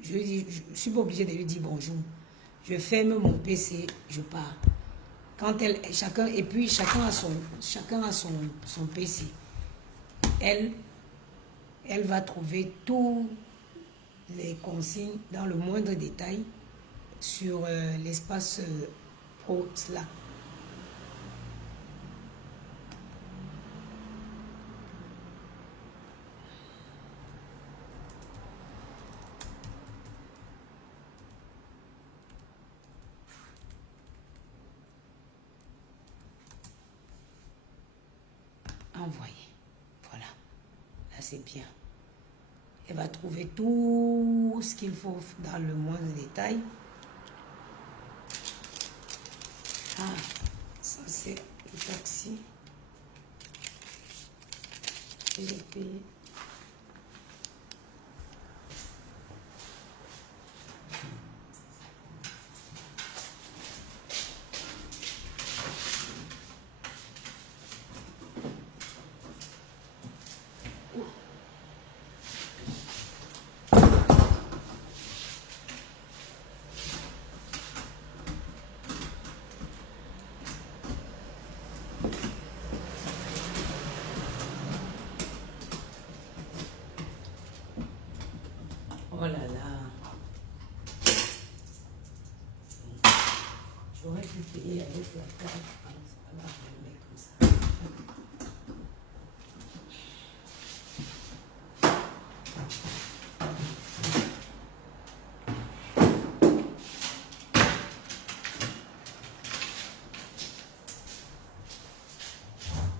Je suis pas obligée de lui dire bonjour. Je ferme mon PC, je pars. Quand chacun, et puis chacun a son PC. Elle va trouver tous les consignes dans le moindre détail sur l'espace pro Slack. Envoyer. Voilà. Là, c'est bien. Elle va trouver tout ce qu'il faut dans le moindre détail. Ah, ça c'est le taxi. J'ai payé. Oh là là. J'aurais pu payer avec la carte. C'est pas grave, je le mets comme ça.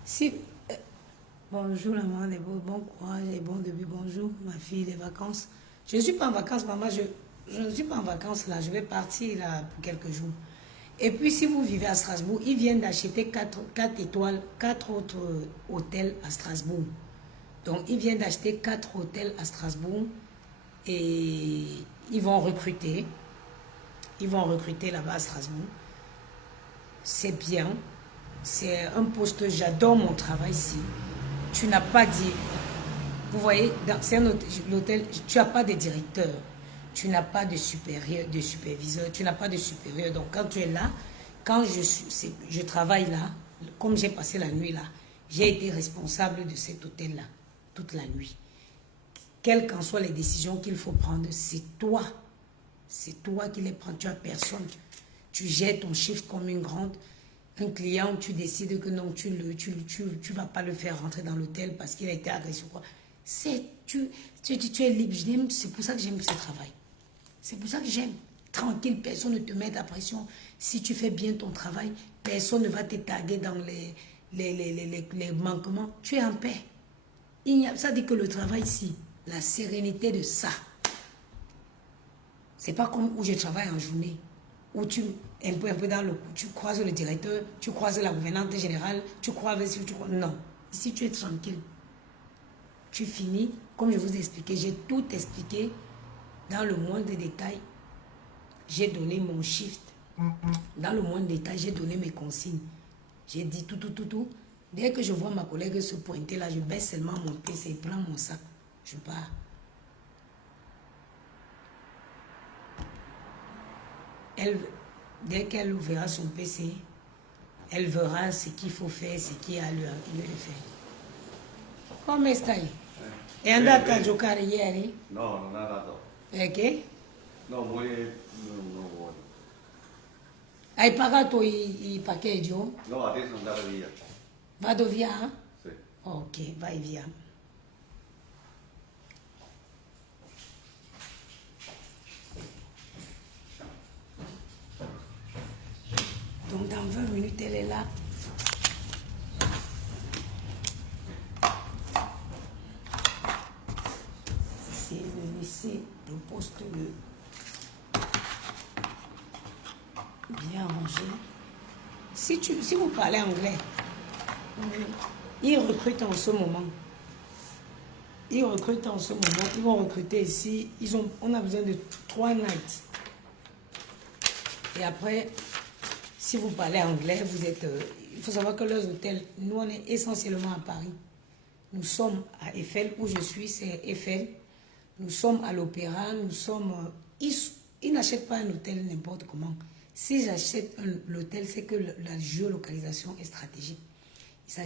Si, bonjour la maman des beaux, bon courage et bon début, bonjour ma fille, les vacances. Je ne suis pas en vacances, maman, je ne suis pas en vacances là, je vais partir là pour quelques jours. Et puis si vous vivez à Strasbourg, ils viennent d'acheter 4 étoiles, 4 autres hôtels à Strasbourg. Donc ils viennent d'acheter 4 hôtels à Strasbourg et ils vont recruter. Ils vont recruter là-bas à Strasbourg. C'est bien. C'est un poste, j'adore mon travail ici. Tu n'as pas dit, vous voyez, c'est un hôtel, tu n'as pas de directeur, tu n'as pas de supérieur, de superviseur, tu n'as pas de supérieur. Donc quand tu es là, quand je travaille là, comme j'ai passé la nuit là, j'ai été responsable de cet hôtel-là, toute la nuit. Quelles qu'en soient les décisions qu'il faut prendre, c'est toi. C'est toi qui les prends, tu n'as personne. Tu gères ton chiffre comme une grande. Un client, tu décides que non, tu vas pas le faire rentrer dans l'hôtel parce qu'il a été agressé ou quoi. Tu es libre. C'est pour ça que j'aime ce travail. C'est pour ça que j'aime. Tranquille, personne ne te met la pression. Si tu fais bien ton travail, personne ne va te taguer dans les manquements. Tu es en paix. Ça dit que le travail ici, la sérénité de ça, c'est pas comme où je travaille en journée, où tu un peu dans le coup, tu croises le directeur, tu croises la gouvernante générale, non. Ici, tu es tranquille. Tu finis, comme je vous ai expliqué, j'ai tout expliqué dans le moindre détail. J'ai donné mon shift. Dans le moindre détail, j'ai donné mes consignes. J'ai dit tout. Dès que je vois ma collègue se pointer là, je baisse seulement mon PC, prends mon sac, je pars. Dès qu'elle ouvrira son PC, elle verra ce qu'il faut faire, ce qu'il y a à lui faire. Come stai? È andata a giocare ieri? No, non è andato. Perché? No, vuole... non vuole. Hai pagato il parcheggio? No, adesso andare via. Vado via? Sì. Ok, vai via. Donc dans 20 minutes, elle est là. C'est de laisser le poste bien rangé. Si vous parlez anglais, ils recrutent en ce moment. Ils recrutent en ce moment, ils vont recruter ici. On a besoin de 3 nights. Et après, si vous parlez anglais, vous êtes... il faut savoir que leurs hôtels, nous on est essentiellement à Paris. Nous sommes à Eiffel, où je suis, c'est Eiffel. Nous sommes à l'Opéra, nous sommes... ils n'achètent pas un hôtel n'importe comment. Si j'achète l'hôtel, c'est que la géolocalisation est stratégique. Ils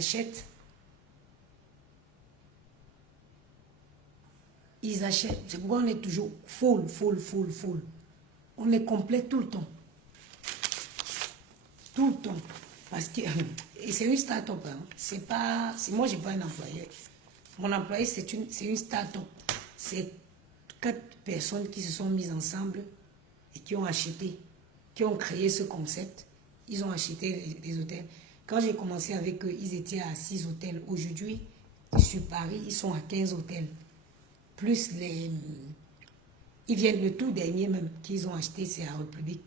achètent... C'est pourquoi on est toujours full. On est complet tout le temps. Tout le temps. Parce que... Et c'est une start-up. Hein. C'est pas... Moi, je n'ai pas un employeur. Mon employé, c'est une start-up. C'est 4 personnes qui se sont mises ensemble et qui ont acheté, qui ont créé ce concept. Ils ont acheté les hôtels. Quand j'ai commencé avec eux, ils étaient à 6 hôtels. Aujourd'hui, sur Paris, ils sont à 15 hôtels. Plus les... Ils viennent, le tout dernier même qu'ils ont acheté, c'est à République.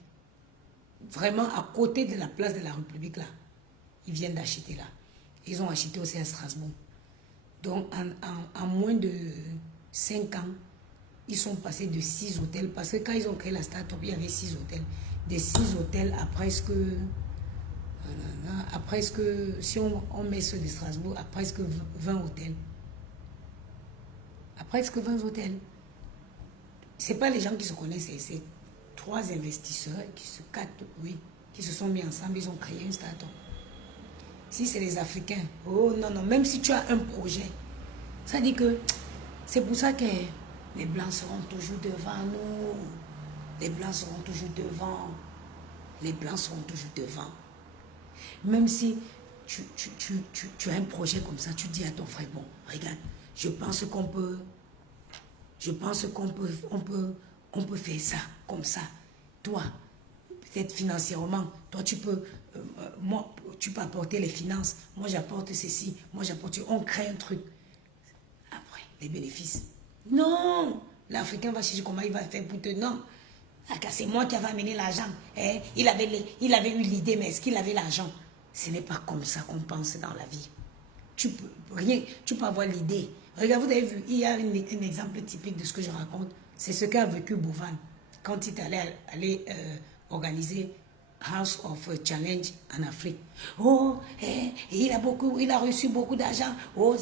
Vraiment à côté de la place de la République, là. Ils viennent d'acheter là. Ils ont acheté aussi à Strasbourg. Donc, en moins de 5 ans, ils sont passés de 6 hôtels. Parce que quand ils ont créé la start-up, il y avait 6 hôtels. Des 6 hôtels à presque... si on met ceux de Strasbourg, à presque 20 hôtels. À presque 20 hôtels. Ce n'est pas les gens qui se connaissent, c'est 3 investisseurs, qui se sont mis ensemble, ils ont créé une start-up. Si c'est les Africains, oh non, même si tu as un projet, ça dit que c'est pour ça que les Blancs seront toujours devant nous. Les Blancs seront toujours devant. Les Blancs seront toujours devant. Même si tu as un projet comme ça, tu dis à ton frère, bon, regarde, je pense qu'on peut faire ça, comme ça. Toi, peut-être financièrement, toi tu peux, moi, tu peux apporter les finances, moi j'apporte ceci, moi j'apporte, on crée un truc. Après, les bénéfices. Non, l'Africain va chercher comment il va faire pour te, non. C'est moi qui avais amené l'argent. Il avait eu l'idée, mais est-ce qu'il avait l'argent? Ce n'est pas comme ça qu'on pense dans la vie. Tu peux avoir l'idée. Regarde, vous avez vu, il y a un exemple typique de ce que je raconte. C'est ce qu'a vécu Bovan quand il allait organiser House of Challenge en Afrique. Oh, il a reçu beaucoup d'argent. Oh,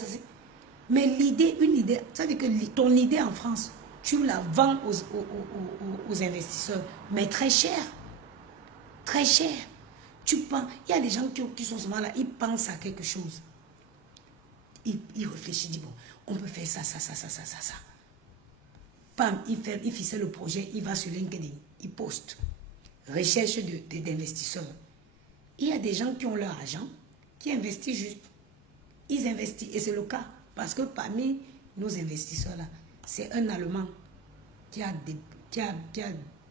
mais une idée, ça veut dire que ton idée en France, tu la vends aux investisseurs, mais très cher. Très cher. Il y a des gens qui sont souvent là, ils pensent à quelque chose. Ils réfléchissent, ils disent, bon, on peut faire ça. Pam, il ficelle le projet, il va sur LinkedIn, il poste. Recherche d'investisseurs. Il y a des gens qui ont leur argent, qui investissent juste. Ils investissent, et c'est le cas. Parce que parmi nos investisseurs-là, c'est un Allemand qui a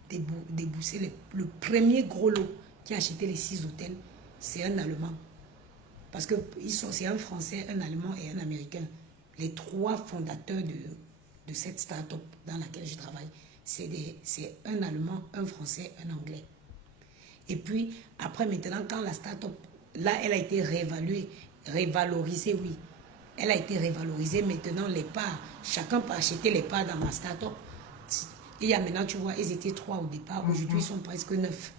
déboursé le premier gros lot qui a acheté les 6 hôtels. C'est un Allemand. Parce que c'est un Français, un Allemand et un Américain. Les 3 fondateurs de cette start-up dans laquelle je travaille, c'est un Allemand, un Français, un Anglais. Et puis, après, maintenant, quand la start-up, là, elle a été révalorisée, oui. Elle a été révalorisée. Maintenant, les parts, chacun peut acheter les parts dans ma start-up. Il y a maintenant, tu vois, ils étaient 3 au départ. Aujourd'hui, ils sont presque 9.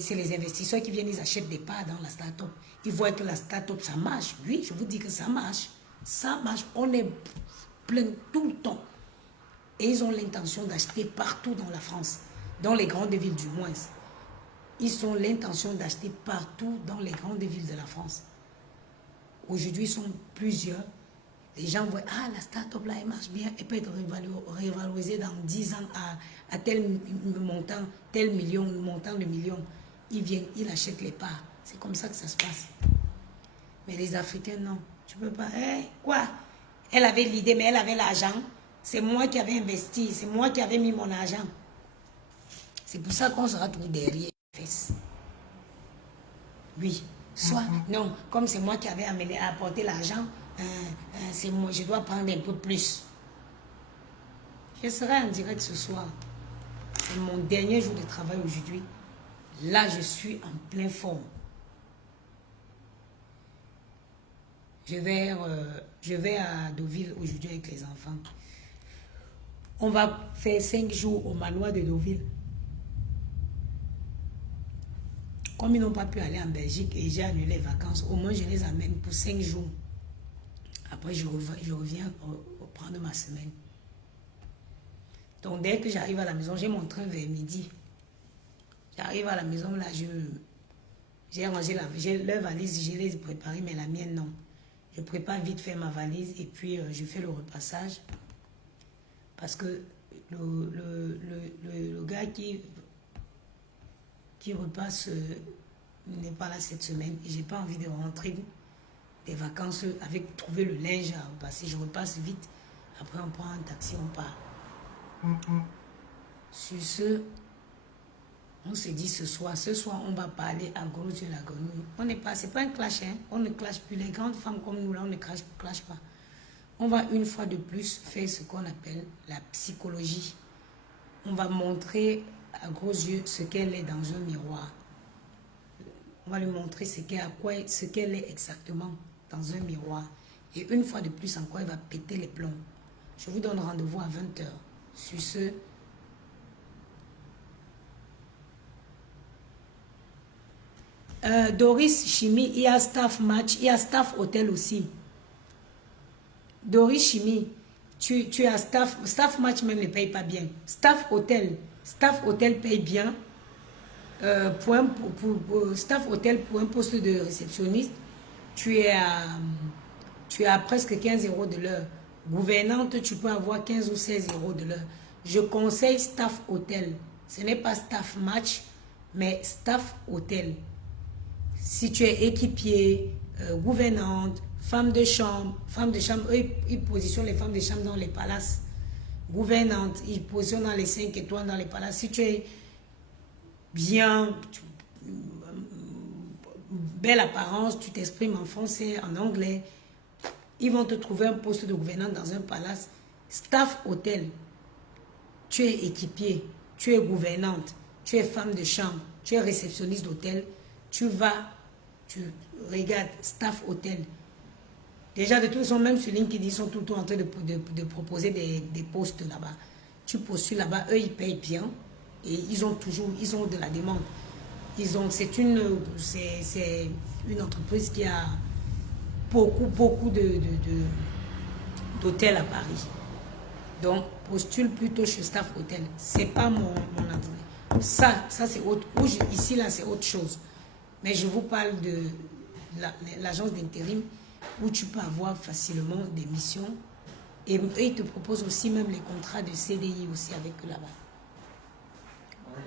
C'est les investisseurs qui viennent, ils achètent des parts dans la start-up. Ils voient que la start-up, ça marche. Oui, je vous dis que ça marche. Ça marche. On est plein tout le temps. Et ils ont l'intention d'acheter partout dans la France. Dans les grandes villes du moins. Ils ont l'intention d'acheter partout dans les grandes villes de la France. Aujourd'hui, ils sont plusieurs. Les gens voient, la start-up là, elle marche bien. Elle peut être révalorisée dans 10 ans à tel montant, tel million, montant de millions. Ils viennent, ils achètent les parts. C'est comme ça que ça se passe. Mais les Africains, non. Tu peux pas. Quoi? Elle avait l'idée, mais elle avait l'argent. C'est moi qui avais investi. C'est moi qui avais mis mon argent. C'est pour ça qu'on sera tout derrière. Oui. Soit, non, comme c'est moi qui avais apporté l'argent, c'est moi, je dois prendre un peu plus. Je serai en direct ce soir. C'est mon dernier jour de travail aujourd'hui. Là, je suis en pleine forme. Je vais à Deauville aujourd'hui avec les enfants. On va faire 5 jours au manoir de Deauville. Comme ils n'ont pas pu aller en Belgique et j'ai annulé les vacances, au moins je les amène pour 5 jours. Après, je reviens prendre ma semaine. Donc, dès que j'arrive à la maison, j'ai mon train vers midi. J'arrive à la maison, là, j'ai rangé leur valise, je les ai préparées, mais la mienne, non. Je prépare vite fait ma valise et puis je fais le repassage. Parce que le gars qui repasse n'est pas là cette semaine et j'ai pas envie de rentrer des vacances avec trouver le linge à repasser. Je repasse vite. Après, on prend un taxi, on part. Sur ce, on se dit ce soir, on va parler à gros yeux la grenouille. On n'est pas, c'est pas un clash, hein. On ne clash plus. Les grandes femmes comme nous, là, on ne clash pas. On va une fois de plus faire ce qu'on appelle la psychologie. On va montrer à gros yeux ce qu'elle est dans un miroir. On va lui montrer ce qu'elle est exactement dans un miroir. Et une fois de plus encore, elle va péter les plombs. Je vous donne rendez-vous à 20 h. Sur ce, Doris Chimie, il y a staff match, il y a staff hôtel aussi. Doris Chimie, tu as staff match même ne paye pas bien. Staff hôtel paye bien. Staff hôtel pour un poste de réceptionniste, tu es à presque 15 € de l'heure. Gouvernante, tu peux avoir 15 ou 16 € de l'heure. Je conseille staff hôtel. Ce n'est pas staff match, mais staff hôtel. Si tu es équipier, gouvernante, femme de chambre, eux, ils positionnent les femmes de chambre dans les palaces. Gouvernante, ils positionnent dans les 5 étoiles dans les palaces. Si tu es bien, belle apparence, tu t'exprimes en français, en anglais, ils vont te trouver un poste de gouvernante dans un palace. Staff hôtel, tu es équipier, tu es gouvernante, tu es femme de chambre, tu es réceptionniste d'hôtel, tu regardes staff hôtel. Déjà, de toute façon, même sur LinkedIn, ils sont tout le temps en train de proposer des postes là-bas. Tu postules là-bas, eux, ils payent bien et ils ont de la demande. C'est une entreprise qui a beaucoup d'hôtels à Paris. Donc, postule plutôt chez staff hôtel. C'est pas mon entrée. Ça c'est autre. Ici, là, c'est autre chose. Mais je vous parle de l'agence d'intérim où tu peux avoir facilement des missions. Et eux, ils te proposent aussi même les contrats de CDI aussi avec eux là-bas.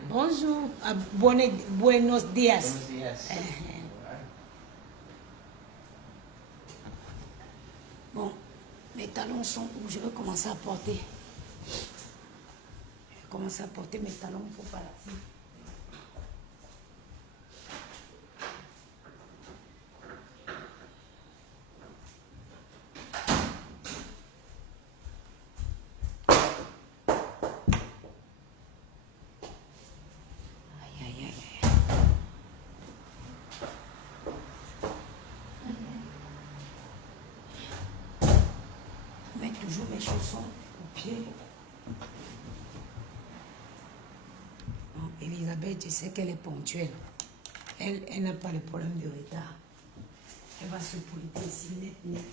Bonjour. Buenos dias. Buenos días. Bon, mes talons sont où je vais commencer à porter. Je vais commencer à porter mes talons pour pas la fille. Toujours mes chaussons aux pieds. Bon, Elisabeth, je sais qu'elle est ponctuelle. Elle n'a pas de problème de retard. Elle va se pointer ici net.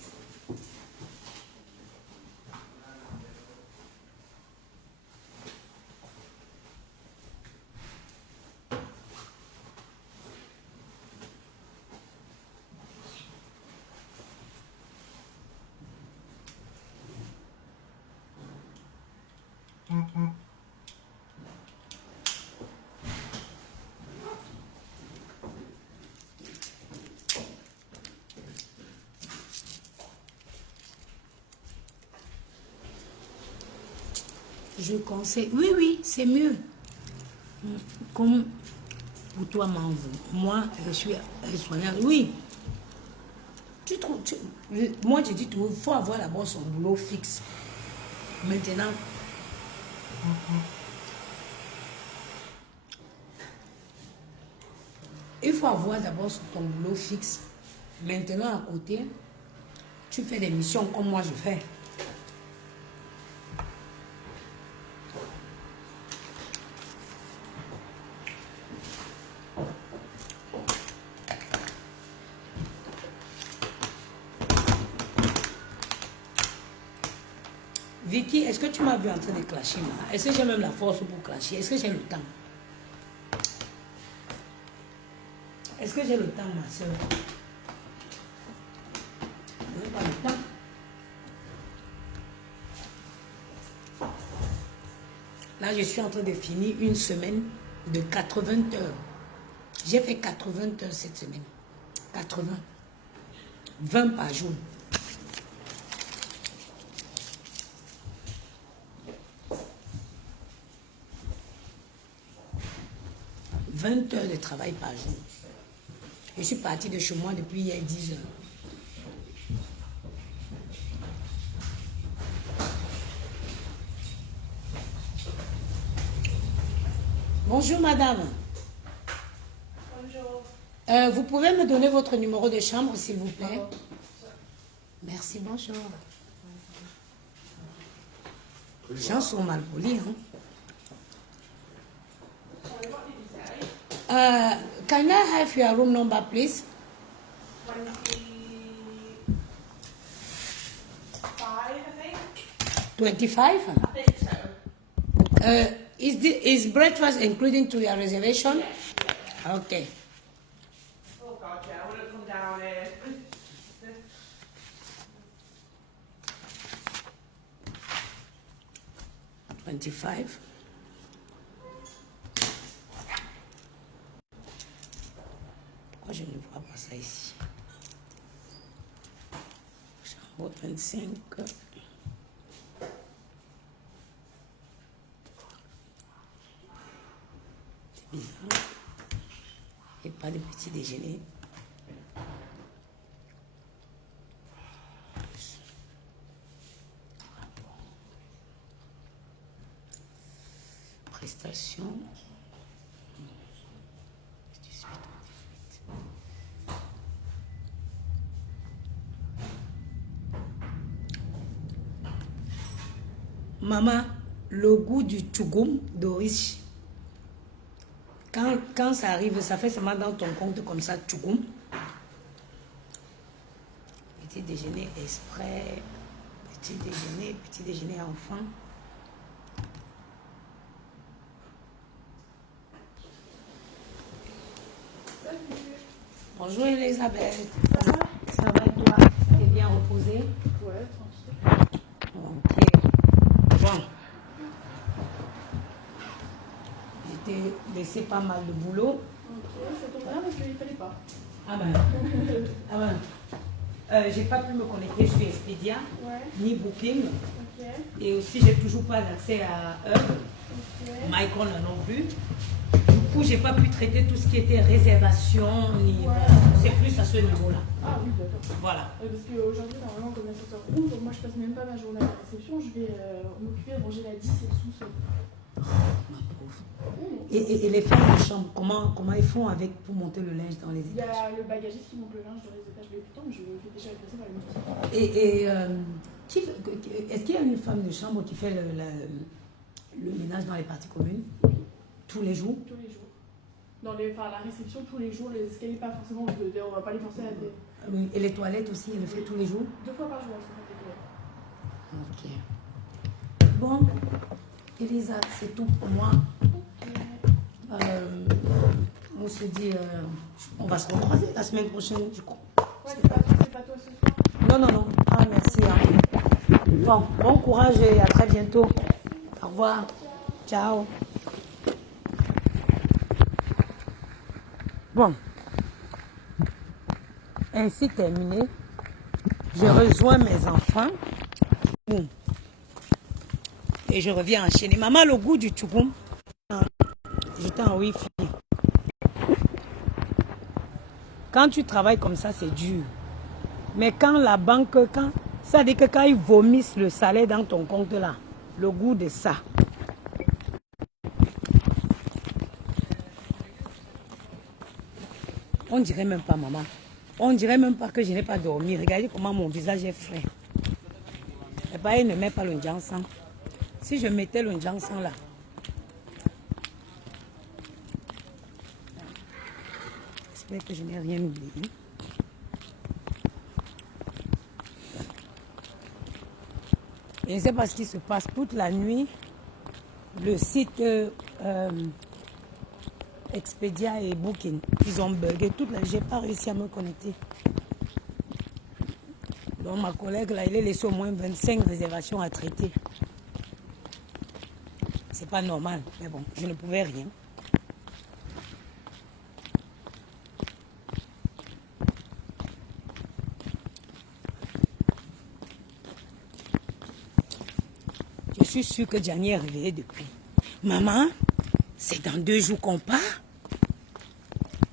Je conseille. Oui, c'est mieux. Comme pour toi, moi, je suis soignante. Oui. Moi, je dis tout. Il faut avoir d'abord son boulot fixe. Maintenant, il faut avoir d'abord ton boulot fixe. Maintenant, à côté, Tu fais des missions comme moi je fais. Vicky, est-ce que tu m'as vu en train de clasher? Est-ce que j'ai même la force pour clasher? Est-ce que j'ai le temps? Est-ce que j'ai le temps, ma soeur? Je n'ai pas le temps. Là, je suis en train de finir une semaine de 80 heures. J'ai fait 80 heures cette semaine. 80. 20 par jour. 20 heures de travail par jour. Je suis partie de chez moi depuis hier 10 heures. Bonjour madame. Bonjour. Vous pouvez me donner votre numéro de chambre s'il vous plaît? Merci, bonjour. Les gens sont mal polis. Hein? Can I have your room number please? 25? I think so. Is breakfast including to your reservation? Yeah. Okay. Oh God, yeah, I wouldn't come down here. 25. Pourquoi je ne vois pas ça ici? Chambre 25. C'est bizarre. Et pas de petit déjeuner. Prestation. 18, 18. Maman, le goût du tchougoum d'Oris, quand ça arrive, ça fait seulement dans ton compte comme ça, tchougoum. Petit déjeuner exprès, petit déjeuner enfant. Bonjour Elisabeth. Ça va? Ça va et toi? T'es bien reposée? Ouais, tranquille. Ok. Bon. Je t'ai laissé pas mal de boulot. Ok, ça tombe bien parce qu'il fallait pas. Ah ben. Ah ben. J'ai pas pu me connecter sur Expedia, Ouais, ni Booking. ok, Et aussi, j'ai toujours pas d'accès à Hub, ok. MyCon non plus. Du coup, j'ai pas pu traiter tout ce qui était réservation, ni. Ouais. C'est plus à ce niveau-là. Ah oui, d'accord. Voilà. Parce qu'aujourd'hui, normalement, comme l'assesseur roule, moi je passe même pas ma journée à la réception, je vais m'occuper de ranger la 10 et le sous-sol. Et les femmes de chambre, comment ils font pour monter le linge dans les Il y étages? a le bagagiste qui monte le linge dans les étages, mais putain, je le fais déjà passer par les motifs. Est-ce qu'il y a une femme de chambre qui fait le ménage dans les parties communes? Oui, Tous les jours? tous les jours. La réception, tous les jours, les escaliers, pas forcément, on va pas les forcer à des... Oui. Et les toilettes aussi, elle le fait tous les jours? 2 fois par jour, elles sont faites les toilettes. Ok. Bon, Elisa, c'est tout pour moi. On se dit, on va se recroiser la semaine prochaine, je crois. Ouais, c'est pas toi ce soir. Non. Ah, merci. Hein. Bon, bon courage et à très bientôt. Au revoir. Ciao. Bon. Ainsi terminé. Je rejoins mes enfants. Boum. Et je reviens enchaîner. Maman, le goût du tchougoum. J'étais en wifi. Quand tu travailles comme ça, c'est dur. Mais quand la banque, ça dit que quand ils vomissent le salaire dans ton compte là, le goût de ça. On dirait même pas maman. On dirait même pas que je n'ai pas dormi. Regardez comment mon visage est frais. Et pas, il ne met pas le Njansan. Si je mettais le Njansan là. J'espère que je n'ai rien oublié. Je ne sais pas ce qui se passe. Toute la nuit, le site Expedia et Booking, ils ont bugué toute la nuit. Je n'ai pas réussi à me connecter. Donc ma collègue là, il a laissé au moins 25 réservations à traiter. C'est pas normal, mais bon, je ne pouvais rien. Je suis sûre que Gianni est réveillé depuis. Maman, c'est dans 2 jours qu'on part.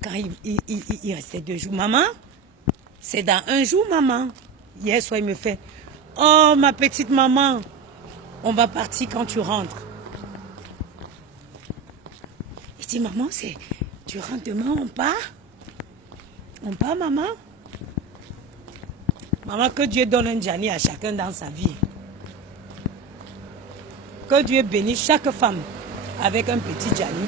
Quand il restait 2 jours. Maman, c'est dans 1 jour, maman. Hier soir, il me fait, oh, ma petite maman, on va partir quand tu rentres. Il dit, maman, tu rentres demain, on part? On part, maman? Maman, que Dieu donne un Gianni à chacun dans sa vie. Que Dieu bénisse chaque femme avec un petit Gianni.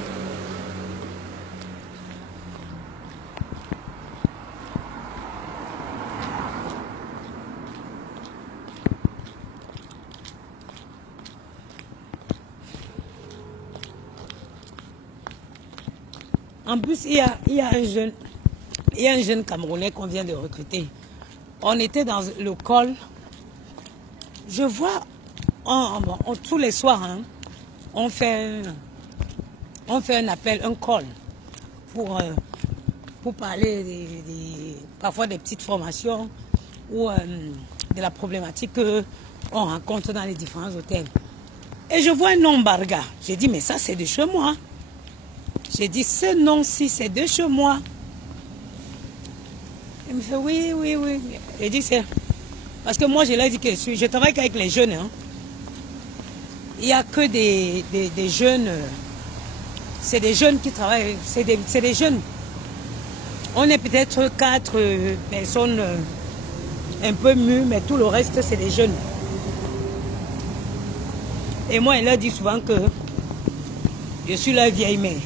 En plus, il y a un jeune Camerounais qu'on vient de recruter. On était dans le col. Je vois, tous les soirs, hein, on fait un appel, un call, pour parler parfois des petites formations ou de la problématique qu'on rencontre dans les différents hôtels. Et je vois un nom Barga. J'ai dit, mais ça, c'est de chez moi. J'ai dit, ce nom-ci, c'est de chez moi. Il me fait, oui. J'ai dit, c'est... Parce que moi, je l'ai dit que je travaille qu'avec les jeunes. Hein. Il n'y a que des jeunes. C'est des jeunes qui travaillent. C'est des jeunes. On est peut-être 4 personnes un peu mûres, mais tout le reste, c'est des jeunes. Et moi, elle leur dit souvent que je suis leur vieille mère.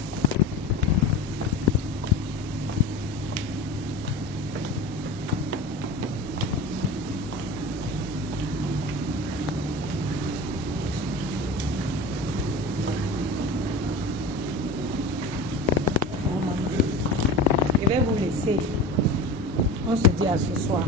Je vais vous laisser. On se dit à ce soir.